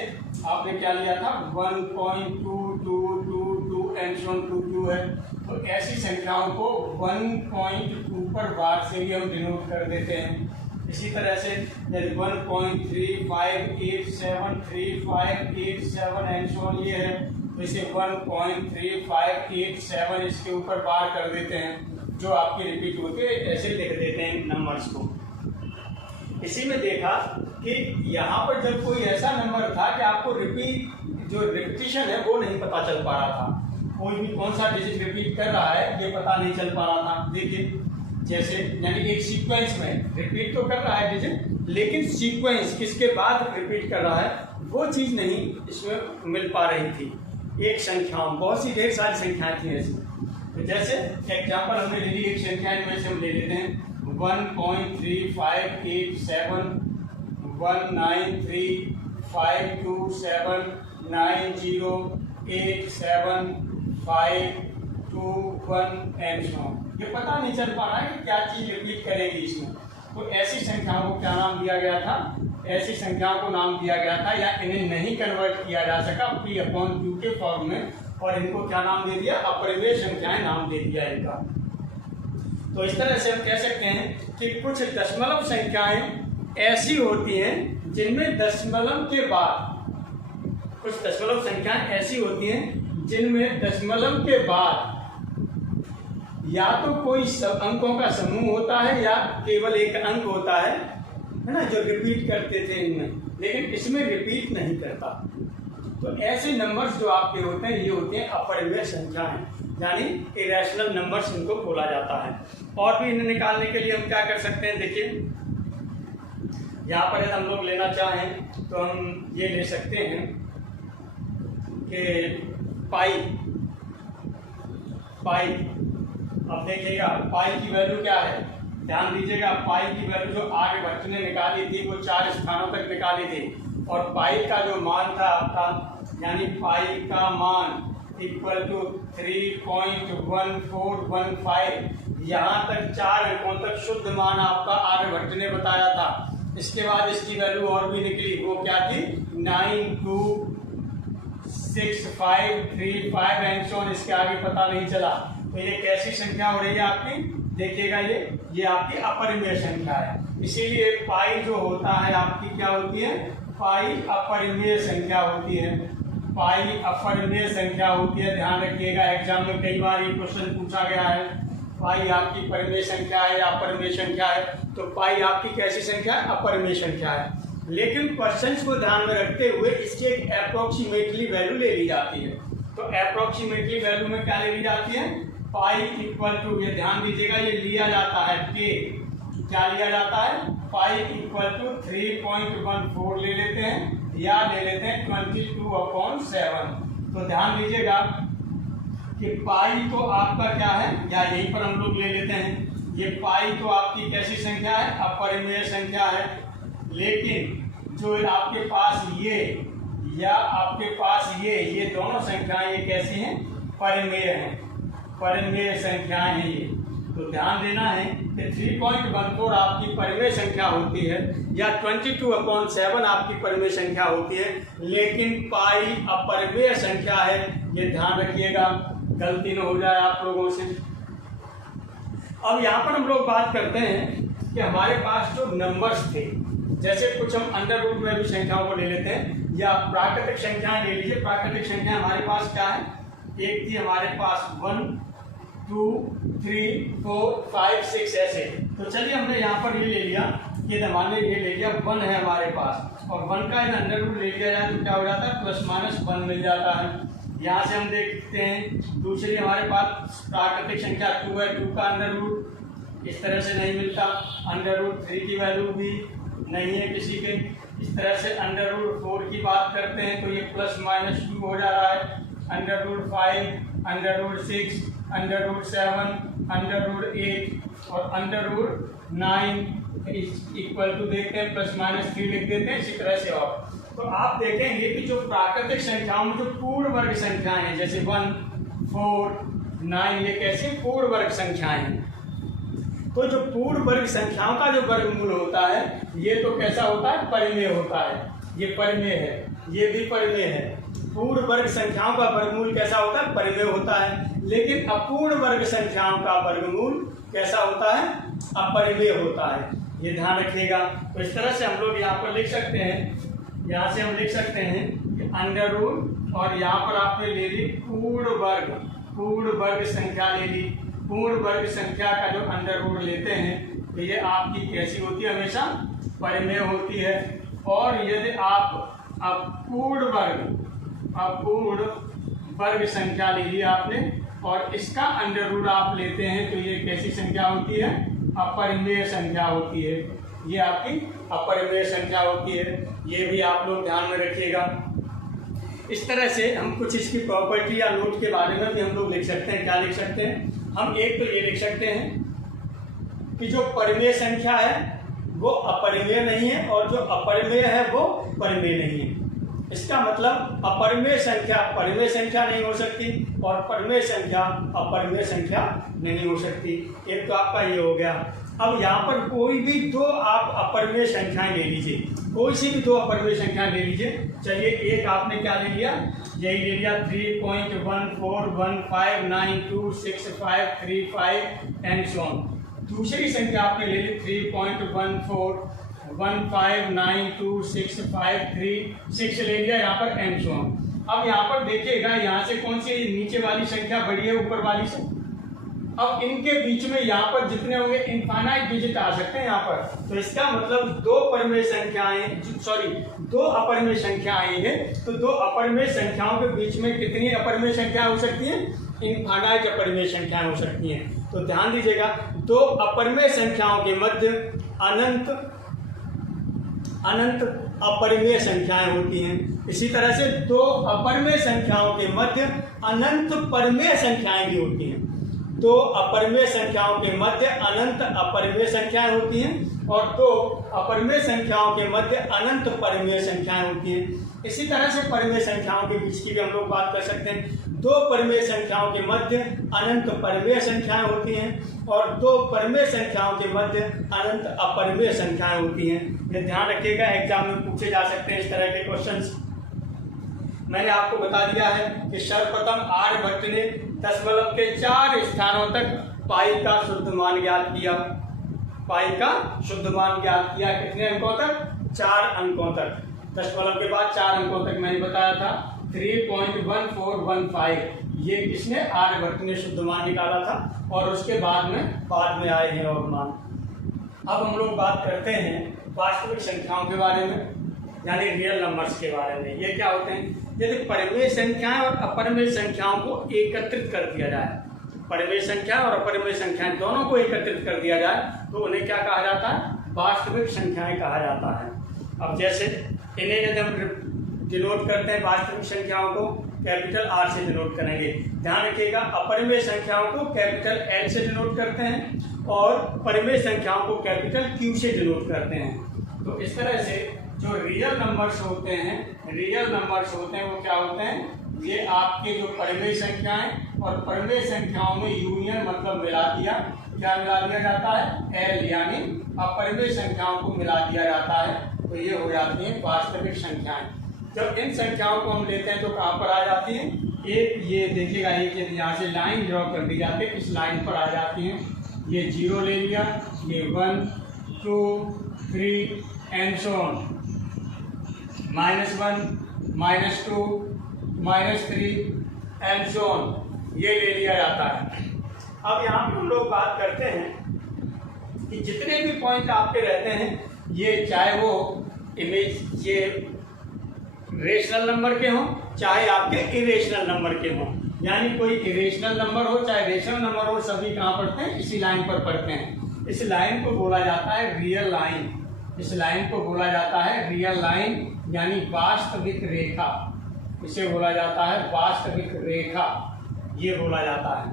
आपने क्या लिया था, 1.2222 एंड सो ऑन 2 है, तो ऐसी संख्याओं को 1.2 पर बार से भी हम डिनोट कर देते हैं। इसी तरह से 1.35873587 एंड सो ऑन ये है, तो इसे 1.3587 इसके ऊपर बार कर देते हैं, जो आपकी रिपीट होती है ऐसे लिख देते हैं नंबर्स को। इसी में देखा कि यहाँ पर जब कोई ऐसा नंबर था कि आपको जो रिपीटिशन है वो नहीं पता चल पा रहा था, कोई भी कौन सा डिजिट रिपीट कर रहा है ये पता नहीं चल पा रहा था। देखिए जैसे यानी एक सीक्वेंस में रिपीट तो कर रहा है डिजिट, लेकिन सीक्वेंस किसके बाद रिपीट कर रहा है वो चीज़ नहीं इसमें मिल पा रही थी। एक संख्याओं बहुत सी ढेर सारी संख्याएं थी ऐसी। तो जैसे एग्जाम्पल हमने ले ली, एक संख्या में से हम ले लेते हैं 1.3587 1935279087521 एंड सो ऑन। ये पता नहीं चल पा रहा है कि क्या चीज रिपीट करेगी इसमें। तो ऐसी संख्याओं को क्या नाम दिया गया था, ऐसी संख्याओं को नाम दिया गया था, या इन्हें नहीं कन्वर्ट किया जा सका P/Q के फॉर्म में, और इनको क्या नाम दे दिया, अपरिमेय संख्याएं नाम दे दिया इनका। तो इस तरह से हम कह सकते हैं कि कुछ दशमलव संख्याएं ऐसी होती हैं जिनमें दशमलव के बाद, कुछ दशमलव संख्याएं ऐसी होती हैं जिनमें दशमलव के बाद या तो कोई अंकों का समूह होता है या केवल एक अंक होता है ना, जो रिपीट करते थे इनमें, लेकिन इसमें रिपीट नहीं करता। तो ऐसे नंबर्स जो आपके होते हैं ये होते हैं अपरिमेय संख्याएं, यानी इरेशनल नंबर्स इनको बोला जाता है। और भी इन्हें निकालने के लिए हम क्या कर सकते हैं, देखिए यहाँ पर यदि हम लोग लेना चाहें तो हम ये ले सकते हैं कि पाई। अब देखिएगा पाई की वैल्यू क्या है, ध्यान दीजिएगा। पाई की वैल्यू जो आर्यभट्ट ने निकाली थी वो 4 स्थानों तक निकाली थी, और पाई का जो मान था आपका, यानी पाई का मान इक्वल टू 3.1415, यहाँ तक 4 अंकों तक शुद्ध मान आपका आर्यभट्ट ने बताया था। इसके बाद इसकी वैल्यू और भी निकली, वो क्या थी 92653 एंड सो ऑन, इसके आगे पता नहीं चला। तो ये कैसी संख्या हो रही है आपकी, देखिएगा ये आपकी अपरिमेय संख्या है। इसीलिए पाई जो होता है आपकी क्या होती है, पाई अपरिमेय संख्या होती है। पाई अपरिमेय संख्या होती है, ध्यान रखिएगा। एग्जाम में कई बार ये क्वेश्चन पूछा गया है, पाई आपकी परिमेय संख्या है या अपरिमेय संख्या है। तो पाई आपकी कैसी संख्या है, अपरिमेय संख्या है। लेकिन क्वेश्चंस को ध्यान में रखते हुए इसकी एक अप्रोक्सीमेटली वैल्यू ले ली जाती है। तो अप्रोक्सीमेटली वैल्यू में क्या ले ली जाती है, पाई इक्वल टू, ये ध्यान दीजिएगा, ये लिया जाता है के, क्या लिया जाता है, पाई इक्वल टू 3.14 ले लेते हैं, या ले लेते हैं 22/7। तो ध्यान दीजिएगा कि पाई तो आपका क्या है, या यहीं पर हम लोग ले लेते हैं, ये पाई तो आपकी कैसी संख्या है, अपरिमेय संख्या है। लेकिन जो आपके पास ये या आपके पास ये दोनों संख्याएं ये कैसी हैं, परिमेय हैं, परिमेय संख्याएं हैं ये। तो ध्यान देना है कि 3.14 आपकी परिमेय संख्या होती है, या 22/7 आपकी परिमेय संख्या होती है, लेकिन पाई अपरिमेय संख्या है, ये ध्यान रखिएगा, गलती न हो जाए आप लोगों से। अब यहाँ पर हम लोग बात करते हैं कि हमारे पास जो नंबर्स थे, जैसे कुछ हम अंडर रूट में भी संख्याओं को ले लेते हैं, या प्राकृतिक संख्याएं ले लीजिए। प्राकृतिक संख्या हमारे पास क्या है, एक थी हमारे पास 1 2 3 4 5 6 ऐसे। तो चलिए हमने यहाँ पर ये ले लिया, ये हमारे ये ले लिया 1 है हमारे पास, और 1 का अंडर रूट ले लिया जाए तो क्या हो जाता है, ±1 मिल जाता है। यहाँ से हम देखते हैं दूसरी हमारे पास प्राकृतिक संख्या 2 है, 2 का अंडर रूट इस तरह से नहीं मिलता, अंडर रूट 3 की वैल्यू भी नहीं है किसी के। इस तरह से अंडर रूट 4 की बात करते हैं तो ये ±2 हो जा रहा है, under root 5, under root 6, under root 7, under root 8 और अंडर रूट 9 इक्वल टू देखते हैं ±3 लिख देते हैं, इसी तरह से। और तो आप देखेंगे कि जो प्राकृतिक संख्याओं में जो पूर्ण वर्ग संख्याएं हैं, जैसे 1 4 9, ये कैसे पूर्ण वर्ग संख्याएं हैं। तो जो पूर्ण वर्ग संख्याओं का जो वर्गमूल होता है ये तो कैसा होता है, परिमेय होता है। ये परिमेय है, ये भी परिमेय है। पूर्ण वर्ग संख्याओं का वर्गमूल कैसा होता है, परिमेय होता है। लेकिन अपूर्ण वर्ग संख्याओं का वर्गमूल कैसा होता है, अपरिमेय होता है। ये ध्यान रखिएगा। तो इस तरह से हम लोग यहाँ पर लिख सकते हैं, यहाँ से हम लिख सकते हैं कि अंडर रूट और यहाँ पर आपने ले ली पूर्ण वर्ग संख्या ले ली। पूर्ण वर्ग संख्या का जो अंडर रूट लेते हैं तो ये आपकी कैसी होती है, हमेशा परिमेय होती है। और यदि आप अपूर्ण वर्ग संख्या ले ली आपने और इसका अंडर रूट आप लेते हैं तो ये कैसी संख्या होती है, अपरिमेय संख्या होती है। ये आपकी अपरिमेय संख्या होती है, ये भी आप लोग ध्यान में रखिएगा। इस तरह से हम कुछ इसकी प्रॉपर्टी या नोट के बारे में भी हम लोग लिख सकते हैं। क्या लिख सकते हैं हम, एक तो ये लिख सकते हैं कि जो परिमेय संख्या है वो अपरिमेय नहीं है और जो अपरिमेय है वो परिमेय नहीं है। इसका मतलब अपरिमेय संख्या परिमेय संख्या नहीं हो सकती और परिमेय संख्या अपरिमेय संख्या नहीं हो सकती। एक तो आपका ये हो गया। अब यहाँ पर कोई भी दो आप अपरिमेय संख्याएं ले लीजिए, कोई सी भी दो अपरिमेय संख्या ले लीजिए। चलिए एक आपने क्या ले लिया, यही ले लिया 3.1415926535 एंड सो ऑन। दूसरी संख्या आपने ले ली 3.1415926536 ले लिया यहाँ पर एंड सो ऑन। अब यहाँ पर देखिएगा यहाँ से कौन सी नीचे वाली संख्या बड़ी है ऊपर वाली से। अब इनके बीच में यहाँ पर जितने होंगे इनफाइनाइट डिजिट आ सकते हैं यहाँ पर। तो इसका मतलब दो अपरिमेय संख्या आएंगे तो दो अपरिमेय संख्याओं के बीच में कितनी अपरिमेय संख्या हो सकती है, इनफाइनाइट अपरिमेय संख्याएं हो सकती हैं। तो ध्यान दीजिएगा, दो अपरिमेय संख्याओं के मध्य अनंत अपरिमेय संख्याएं होती हैं। इसी तरह से दो अपरिमेय संख्याओं के मध्य अनंत परिमेय संख्याएं भी होती हैं। दो अपरिमेय संख्याओं के मध्य अनंत अपरिमेय संख्याएं होती हैं और दो अपरिमेय संख्याओं के मध्य अनंत परिमेय संख्याएं होती हैं। इसी तरह से परिमेय संख्याओं के बीच की भी हम लोग बात कर सकते हैं। दो परिमेय संख्याओं के मध्य अनंत परिमेय संख्याएं होती हैं और दो परिमेय संख्याओं के मध्य अनंत अपरिमेय संख्याएं होती हैं। ये ध्यान रखिएगा, एग्जाम में पूछे जा सकते हैं इस तरह के क्वेश्चंस। मैंने आपको बता दिया है कि सर्वप्रथम आर्यभट्ट ने दशमलव के 4 स्थानों तक पाई का शुद्ध मान ज्ञात किया। पाई का शुद्ध मान ज्ञात किया कितने अंकों तक, 4 अंकों तक। दशमलव के बाद 4 अंकों तक मैंने बताया था 3.1415। ये किसने, आर्यभट्ट ने शुद्ध मान निकाला था और उसके बाद में आए हैं और मान। अब हम लोग बात करते हैं वास्तविक संख्याओं के बारे में, यानी रियल नंबर्स के बारे में। ये क्या होते हैं, यदि परिमेय संख्याएं और अपरिमेय संख्याओं को एकत्रित कर दिया जाए, परिमेय संख्या और अपरिमेय संख्याएं दोनों को एकत्रित कर दिया जाए तो उन्हें क्या कहा जाता है, वास्तविक संख्याएं कहा जाता है। अब जैसे इन्हें यदि हम डिनोट करते हैं वास्तविक संख्याओं को कैपिटल R से डिनोट करेंगे। ध्यान रखिएगा, अपरिमेय संख्याओं को कैपिटल L से डिनोट करते हैं और परिमेय संख्याओं को कैपिटल Q से डिनोट करते हैं। तो इस तरह से जो रियल नंबर्स होते हैं वो क्या होते हैं, ये आपके जो परिमेय संख्याएं और परिमेय संख्याओं में यूनियन मतलब मिला दिया। क्या मिला दिया जाता है, L, यानी अपरिमेय संख्याओं को मिला दिया जाता है तो ये हो जाती हैं वास्तविक संख्याएं। जब इन संख्याओं को हम लेते हैं तो कहाँ पर आ जाती हैं, एक ये देखिएगा, एक यदि यहाँ से लाइन ड्रॉ कर दी जाती है इस लाइन पर आ जाती हैं। ये 0 ले लिया, ये 1 2 3 and so on, -1 -2 -3 and so on, ये ले लिया जाता है। अब यहाँ पर हम लोग बात करते हैं कि जितने भी पॉइंट आपके रहते हैं, ये चाहे वो इमेज ये रेशनल नंबर के हों चाहे आपके इरेशनल नंबर के हों, यानी कोई इरेशनल नंबर हो चाहे रेशनल नंबर हो, सभी कहाँ पढ़ते हैं, इसी लाइन पर पढ़ते हैं। इस लाइन को बोला जाता है रियल लाइन। इस लाइन को बोला जाता है रियल लाइन, यानी वास्तविक रेखा। इसे बोला जाता है वास्तविक रेखा, ये बोला जाता है।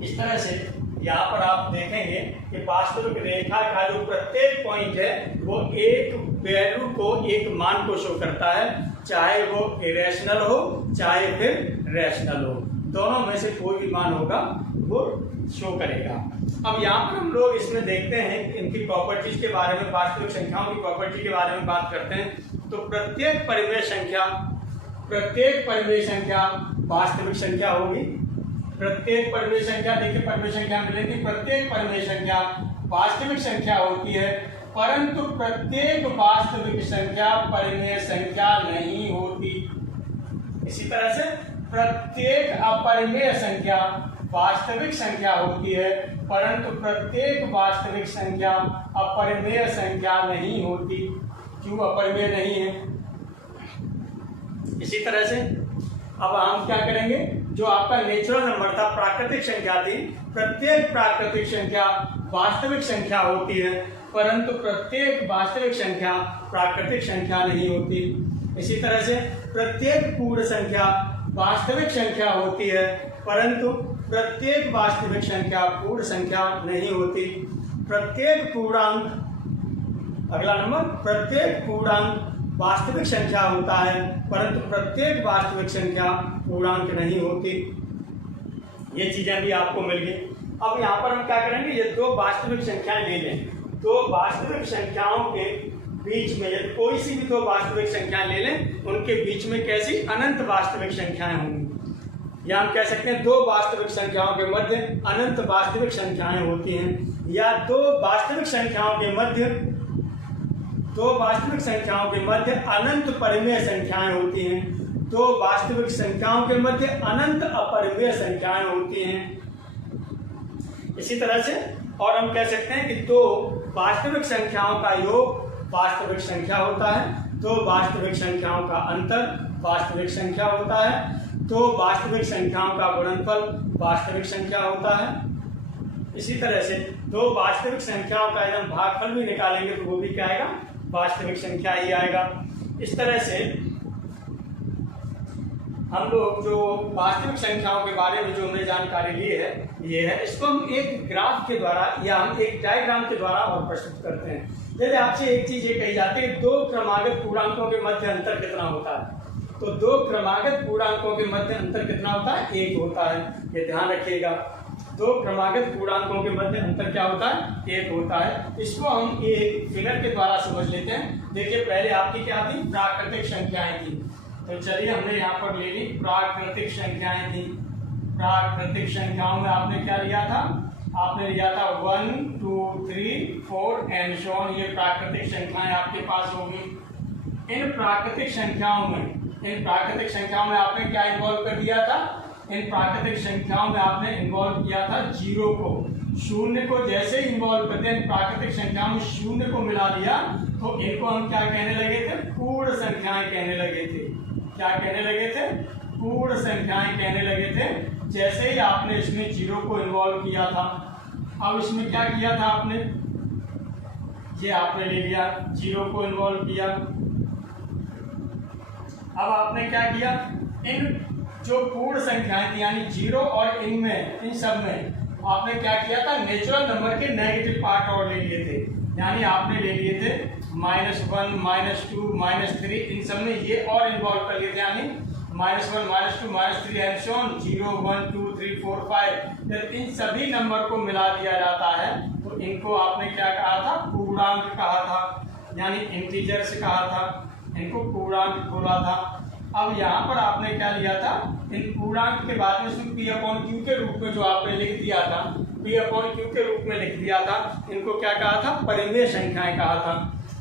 इस तरह से यहाँ पर आप देखेंगे कि वास्तविक रेखा का जो प्रत्येक पॉइंट है वो एक वैल्यू को, एक मान को शो करता है, चाहे वो इरेशनल हो चाहे फिर रैशनल हो, दोनों में से कोई भी मान होगा वो शो करेगा। अब यहाँ पर हम लोग इसमें देखते हैं इनकी प्रॉपर्टीज के बारे में, वास्तविक संख्याओं की प्रॉपर्टी के बारे में बात करते हैं। तो प्रत्येक परिमेय संख्या वास्तविक संख्या होगी। प्रत्येक परिमेय संख्या, देखिए परिमेय संख्या मिलेगी, प्रत्येक परिमेय संख्या वास्तविक संख्या होती है, परंतु प्रत्येक वास्तविक संख्या परिमेय संख्या नहीं होती। इसी तरह से प्रत्येक अपरिमेय संख्या वास्तविक संख्या होती है, परंतु प्रत्येक वास्तविक संख्या अपरिमेय संख्या नहीं होती। क्यों अपरिमेय नहीं है? इसी तरह से अब हम क्या करेंगे, जो आपका नेचुरल नंबर था, प्राकृतिक संख्या थी, प्रत्येक प्राकृतिक संख्या वास्तविक संख्या होती है, परंतु प्रत्येक वास्तविक संख्या प्राकृतिक संख्या नहीं होती। इसी तरह से प्रत्येक पूर्ण संख्या वास्तविक संख्या होती है, परंतु प्रत्येक वास्तविक संख्या पूर्ण संख्या नहीं होती। प्रत्येक पूर्णांक, अगला नंबर, प्रत्येक पूर्णांक वास्तविक संख्या होता है, परंतु प्रत्येक वास्तविक संख्या पूर्णांक नहीं होती। ये चीजें भी आपको मिल गई। अब यहाँ पर हम क्या करेंगे, ये दो वास्तविक संख्याएं ले लें। दो वास्तविक संख्याओं के बीच में यदि कोई सी भी दो वास्तविक संख्याएं ले लें, उनके बीच में कैसी अनंत वास्तविक संख्याएं होंगी, या हम कह सकते हैं दो वास्तविक संख्याओं के मध्य अनंत वास्तविक संख्याएं होती हैं, या दो वास्तविक संख्याओं के मध्य अनंत परिमेय संख्याएं होती हैं, दो वास्तविक संख्याओं के मध्य अनंत अपरिमेय संख्याएं होती हैं। इसी तरह से और हम कह सकते हैं कि दो वास्तविक संख्याओं का योग वास्तविक संख्या होता है, दो वास्तविक संख्याओं का अंतर वास्तविक संख्या होता है, दो वास्तविक संख्याओं का गुणनफल वास्तविक संख्या होता है। इसी तरह से दो वास्तविक संख्याओं का यदि हम भागफल भी निकालेंगे तो वो भी क्या आएगा, वास्तविक संख्या ही आएगा। इस तरह से हम लोग जो वास्तविक संख्याओं के बारे में जो हमने जानकारी ली है, ये है, इसको हम एक ग्राफ के द्वारा या हम एक डायग्राम के द्वारा और प्रस्तुत करते हैं। यदि आपसे एक चीज ये कही जाती है कि दो क्रमागत पूर्णांकों के मध्य अंतर कितना होता है, तो दो क्रमागत पूर्णांकों के मध्य अंतर कितना होता है, 1 होता है। ये ध्यान रखिएगा, दो क्रमागत पूर्णांकों के मध्य अंतर क्या होता है, 1 होता है। इसको हम एक फिगर के द्वारा समझ लेते हैं। देखिए, पहले आपकी क्या थी, प्राकृतिक संख्याएं थी, तो चलिए हमने यहाँ पर ले ली प्राकृतिक संख्याएं थी। प्राकृतिक संख्याओं में आपने क्या लिया था, आपने लिया था 1 2 3 4 एंड सो ऑन। ये प्राकृतिक संख्याएं आपके पास होगी। इन प्राकृतिक संख्याओं में आपने क्या इन्वॉल्व कर दिया था, इन प्राकृतिक संख्याओं में आपने इन्वॉल्व किया था 0 को, शून्य को। जैसे ही इन्वॉल्व करते हैं प्राकृतिक संख्याओं में शून्य को मिला दिया, तो इनको हम क्या कहने लगे थे, पूर्ण संख्याएं कहने लगे थे। क्या कहने लगे थे, पूर्ण संख्याएं कहने लगे थे। जैसे ही आपने इसमें 0 को इन्वॉल्व किया था, अब इसमें क्या किया था आपने, ये आपने ले लिया, 0 को इन्वॉल्व किया। अब आपने क्या किया, इन जो पूर्ण संख्याएं थी यानी 0 और इनमें, इन सब में आपने क्या किया था, नेचुरल नंबर के नेगेटिव पार्ट और ले लिए थे। यानी आपने ले लिए थे -1 -2 -3, इन सब में ये और इन्वॉल्व कर लिए थे, यानी -1 -2 -3 एंड सो ऑन, 0 1 2 3 4 5। जब इन सभी नंबर को मिला दिया जाता है तो इनको आपने क्या कहा था, पूर्णांक कहा था, यानी इंटीजर्स कहा था, इनको पूर्णांक बोला था। अब यहाँ पर आपने क्या लिया था, इन पूर्णांक के बाद में इसमें P/Q के रूप में जो आपने लिख दिया था, P/Q के रूप में लिख दिया था, इनको क्या कहा था, परिमेय संख्याएं कहा था।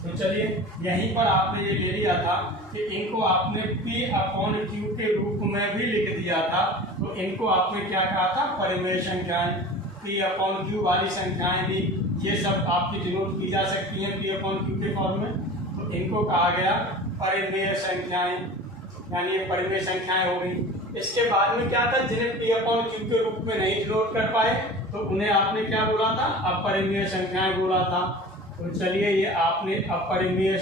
तो चलिए यहीं पर आपने ये ले लिया था कि इनको आपने P/Q के रूप में भी लिख दिया था, तो इनको आपने क्या कहा था, परिमेय संख्याएं। P/Q वाली संख्याएं भी ये सब आपकी डिनोट की जा सकती हैं P/Q के फॉर्म में, तो इनको कहा गया परिमेय संख्याएं, यानी ये परिमेय संख्याएं हो गई। इसके बाद में क्या था, जिन्हें P/Q के रूप में नहीं डिनोट कर पाए तो उन्हें आपने क्या बोला था, अपरिमेय संख्याएं बोला था। तो चलिए ये आपने अपरिमेय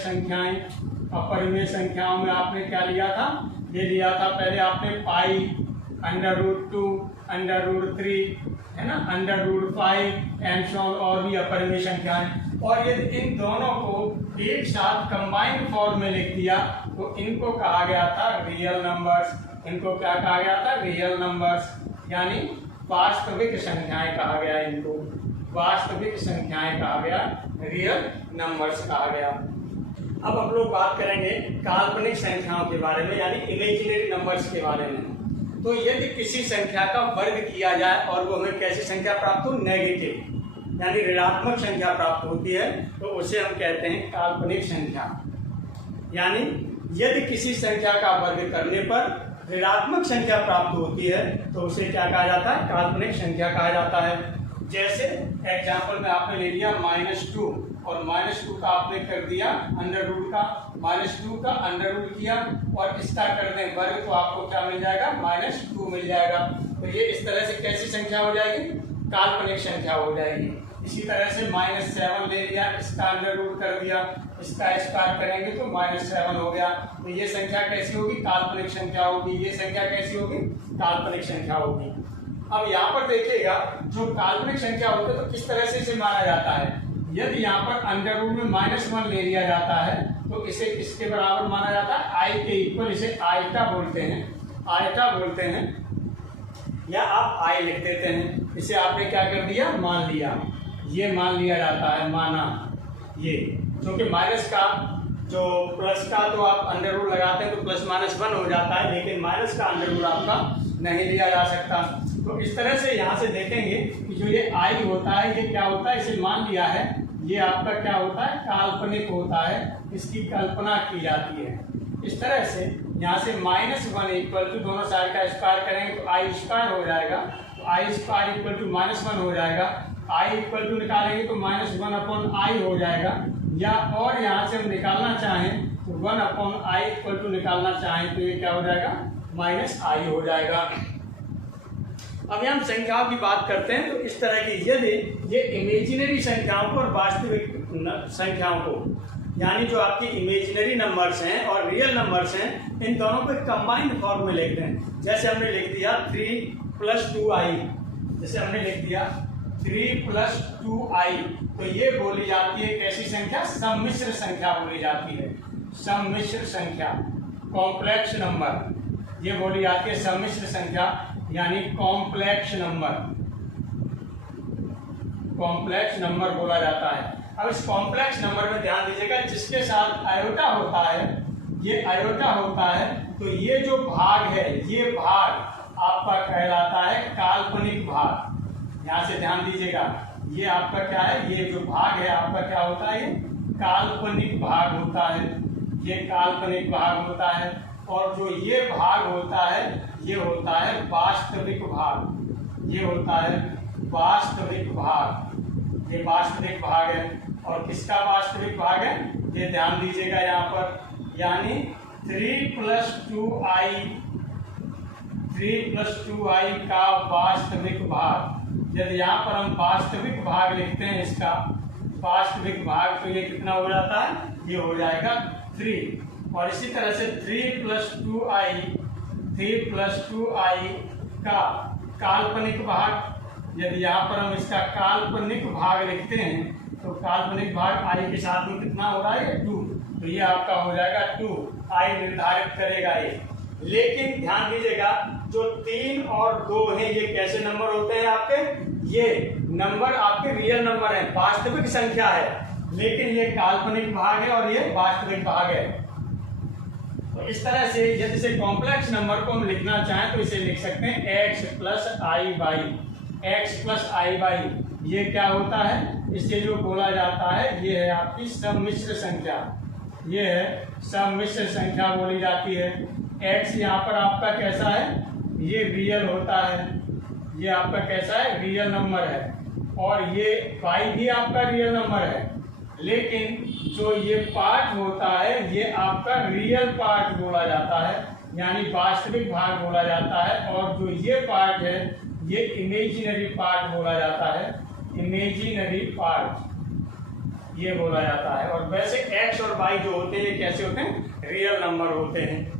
संख्याओं में आपने क्या लिया था, ये लिया था पहले आपने पाई, √2 √3 है ना, √5 एंड सो ऑन, और भी अपरिमेय संख्याएं। और यदि इन दोनों को एक साथ कंबाइंड फॉर्म में लिख दिया तो इनको कहा गया था रियल नंबर्स। इनको क्या कहा गया था, रियल नंबर्स, यानी वास्तविक संख्याएं कहा गया, इनको वास्तविक संख्याएं कहा गया, रियल नंबर्स कहा गया। अब हम लोग बात करेंगे काल्पनिक संख्याओं के बारे में, यानी इमेजिनरी नंबर्स के बारे में। तो यदि किसी संख्या का वर्ग किया जाए और वो हमें कैसी संख्या प्राप्त हो, नेगेटिव यानी ऋणात्मक संख्या प्राप्त होती है, तो उसे हम कहते हैं काल्पनिक संख्या। यानी यदि किसी संख्या का वर्ग करने पर ऋणात्मक संख्या प्राप्त होती है तो उसे क्या कहा जाता है, काल्पनिक संख्या कहा जाता है। जैसे एग्जाम्पल में आपने ले लिया -2 और -2 का आपने कर दिया अंडर रूट का, -2 का अंडर रूट किया और इसका कर दें वर्ग तो आपको क्या मिल जाएगा, -2 मिल जाएगा। तो ये इस तरह से कैसी संख्या हो जाएगी, काल्पनिक संख्या हो जाएगी। इसी तरह से -7 ले लिया, इसका अंडर रूट कर दिया, इसका स्क्वायर करेंगे तो -7 हो गया। तो ये संख्या कैसी होगी, काल्पनिक संख्या होगी। ये संख्या कैसी होगी, काल्पनिक संख्या होगी। अब यहाँ पर देखिएगा जो काल्पनिक संख्या होती है तो किस तरह से इसे माना जाता है। यदि यहाँ पर अंडर रूट में -1 ले लिया जाता है तो इसे किसके बराबर माना जाता है, आई के इक्वल। इसे आइटा बोलते हैं, आइटा बोलते हैं, या आप आई लिख देते हैं। इसे आपने क्या कर दिया, मान लिया, ये मान लिया जाता है, माना ये, क्योंकि माइनस का जो प्लस का तो आप अंडर रूट लगाते हैं तो +-1 हो जाता है, लेकिन माइनस का अंडर रूट आपका नहीं लिया जा सकता। तो इस तरह से यहाँ से देखेंगे कि जो ये आई होता है ये क्या होता है, इसे मान लिया है, ये आपका क्या होता है, काल्पनिक होता है, इसकी कल्पना की जाती है। इस तरह से यहाँ से -1 इक्वल टू दोनों साइड का स्क्वायर करेंगे तो आई स्क्वायर हो जाएगा, तो आई स्क्वायर इक्वल टू -1 हो जाएगा। आई इक्वल टू निकालेंगे तो -1/i हो जाएगा, या और यहाँ से हम निकालना चाहें तो 1/i इक्वल टू निकालना चाहें तो ये क्या हो जाएगा, -i हो जाएगा। अब हम संख्याओं की बात करते हैं तो इस तरह की, यदि ये इमेजिनरी संख्याओं को और वास्तविक संख्याओं को, यानी जो आपकी इमेजिनरी नंबर्स हैं और रियल नंबर्स हैं, इन दोनों को कंबाइंड फॉर्म में लिखते हैं। जैसे हमने लिख दिया 3 + 2i, जैसे हमने लिख दिया 3 + 2i, तो ये बोली जाती है कैसी संख्या, सम्मिश्र संख्या बोली जाती है। सम्मिश्र संख्या, कॉम्प्लेक्स नंबर, ये बोली जाती है सम्मिश्र संख्या, यानी कॉम्प्लेक्स नंबर, कॉम्प्लेक्स नंबर बोला जाता है। अब इस कॉम्प्लेक्स नंबर में ध्यान दीजिएगा, जिसके साथ आयोटा होता है, ये आयोटा होता है, तो ये जो भाग है, ये भाग आपका कहलाता है काल्पनिक भाग। यहाँ से ध्यान दीजिएगा, ये आपका क्या है, ये जो भाग है आपका क्या होता है, ये काल्पनिक भाग होता है, ये काल्पनिक भाग होता है। और जो ये भाग होता है ये होता है वास्तविक भाग, ये होता है वास्तविक भाग, ये वास्तविक भाग है। और किसका वास्तविक भाग है, ये ध्यान दीजिएगा यहाँ पर, यानी 3 + 2i का वास्तविक भाग। यदि यहाँ पर हम वास्तविक भाग लिखते हैं, इसका वास्तविक भाग, तो ये कितना हो जाता है, ये हो जाएगा 3। और इसी तरह से 3 + 2i का काल्पनिक भाग, यदि यहाँ पर हम इसका काल्पनिक भाग लिखते हैं तो काल्पनिक भाग i के साथ में कितना हो रहा है, 2, तो ये आपका हो जाएगा 2, i निर्धारित करेगा ये। लेकिन ध्यान दीजिएगा, जो 3 और 2 हैं ये कैसे नंबर होते हैं आपके, ये नंबर आपके रियल नंबर है, वास्तविक संख्या है, लेकिन ये काल्पनिक भाग है और ये वास्तविक भाग है। तो इस तरह से यदि इसे कॉम्प्लेक्स नंबर को हम लिखना चाहें तो इसे लिख सकते हैं x + i/, ये क्या होता है, इसे जो बोला जाता है ये है आपकी सम्मिश्र संख्या, ये है सम्मिश्र संख्या बोली जाती है। x यहाँ पर आपका कैसा है, ये रियल होता है, ये आपका कैसा है, रियल नंबर है, और ये y भी आपका रियल नंबर है, लेकिन जो ये पार्ट होता है ये आपका रियल पार्ट बोला जाता है, यानी वास्तविक भाग बोला जाता है। और जो ये पार्ट है ये इमेजिनरी पार्ट बोला जाता है, इमेजिनरी पार्ट ये बोला जाता है। और वैसे x और y जो होते हैं ये कैसे होते हैं, रियल नंबर होते हैं।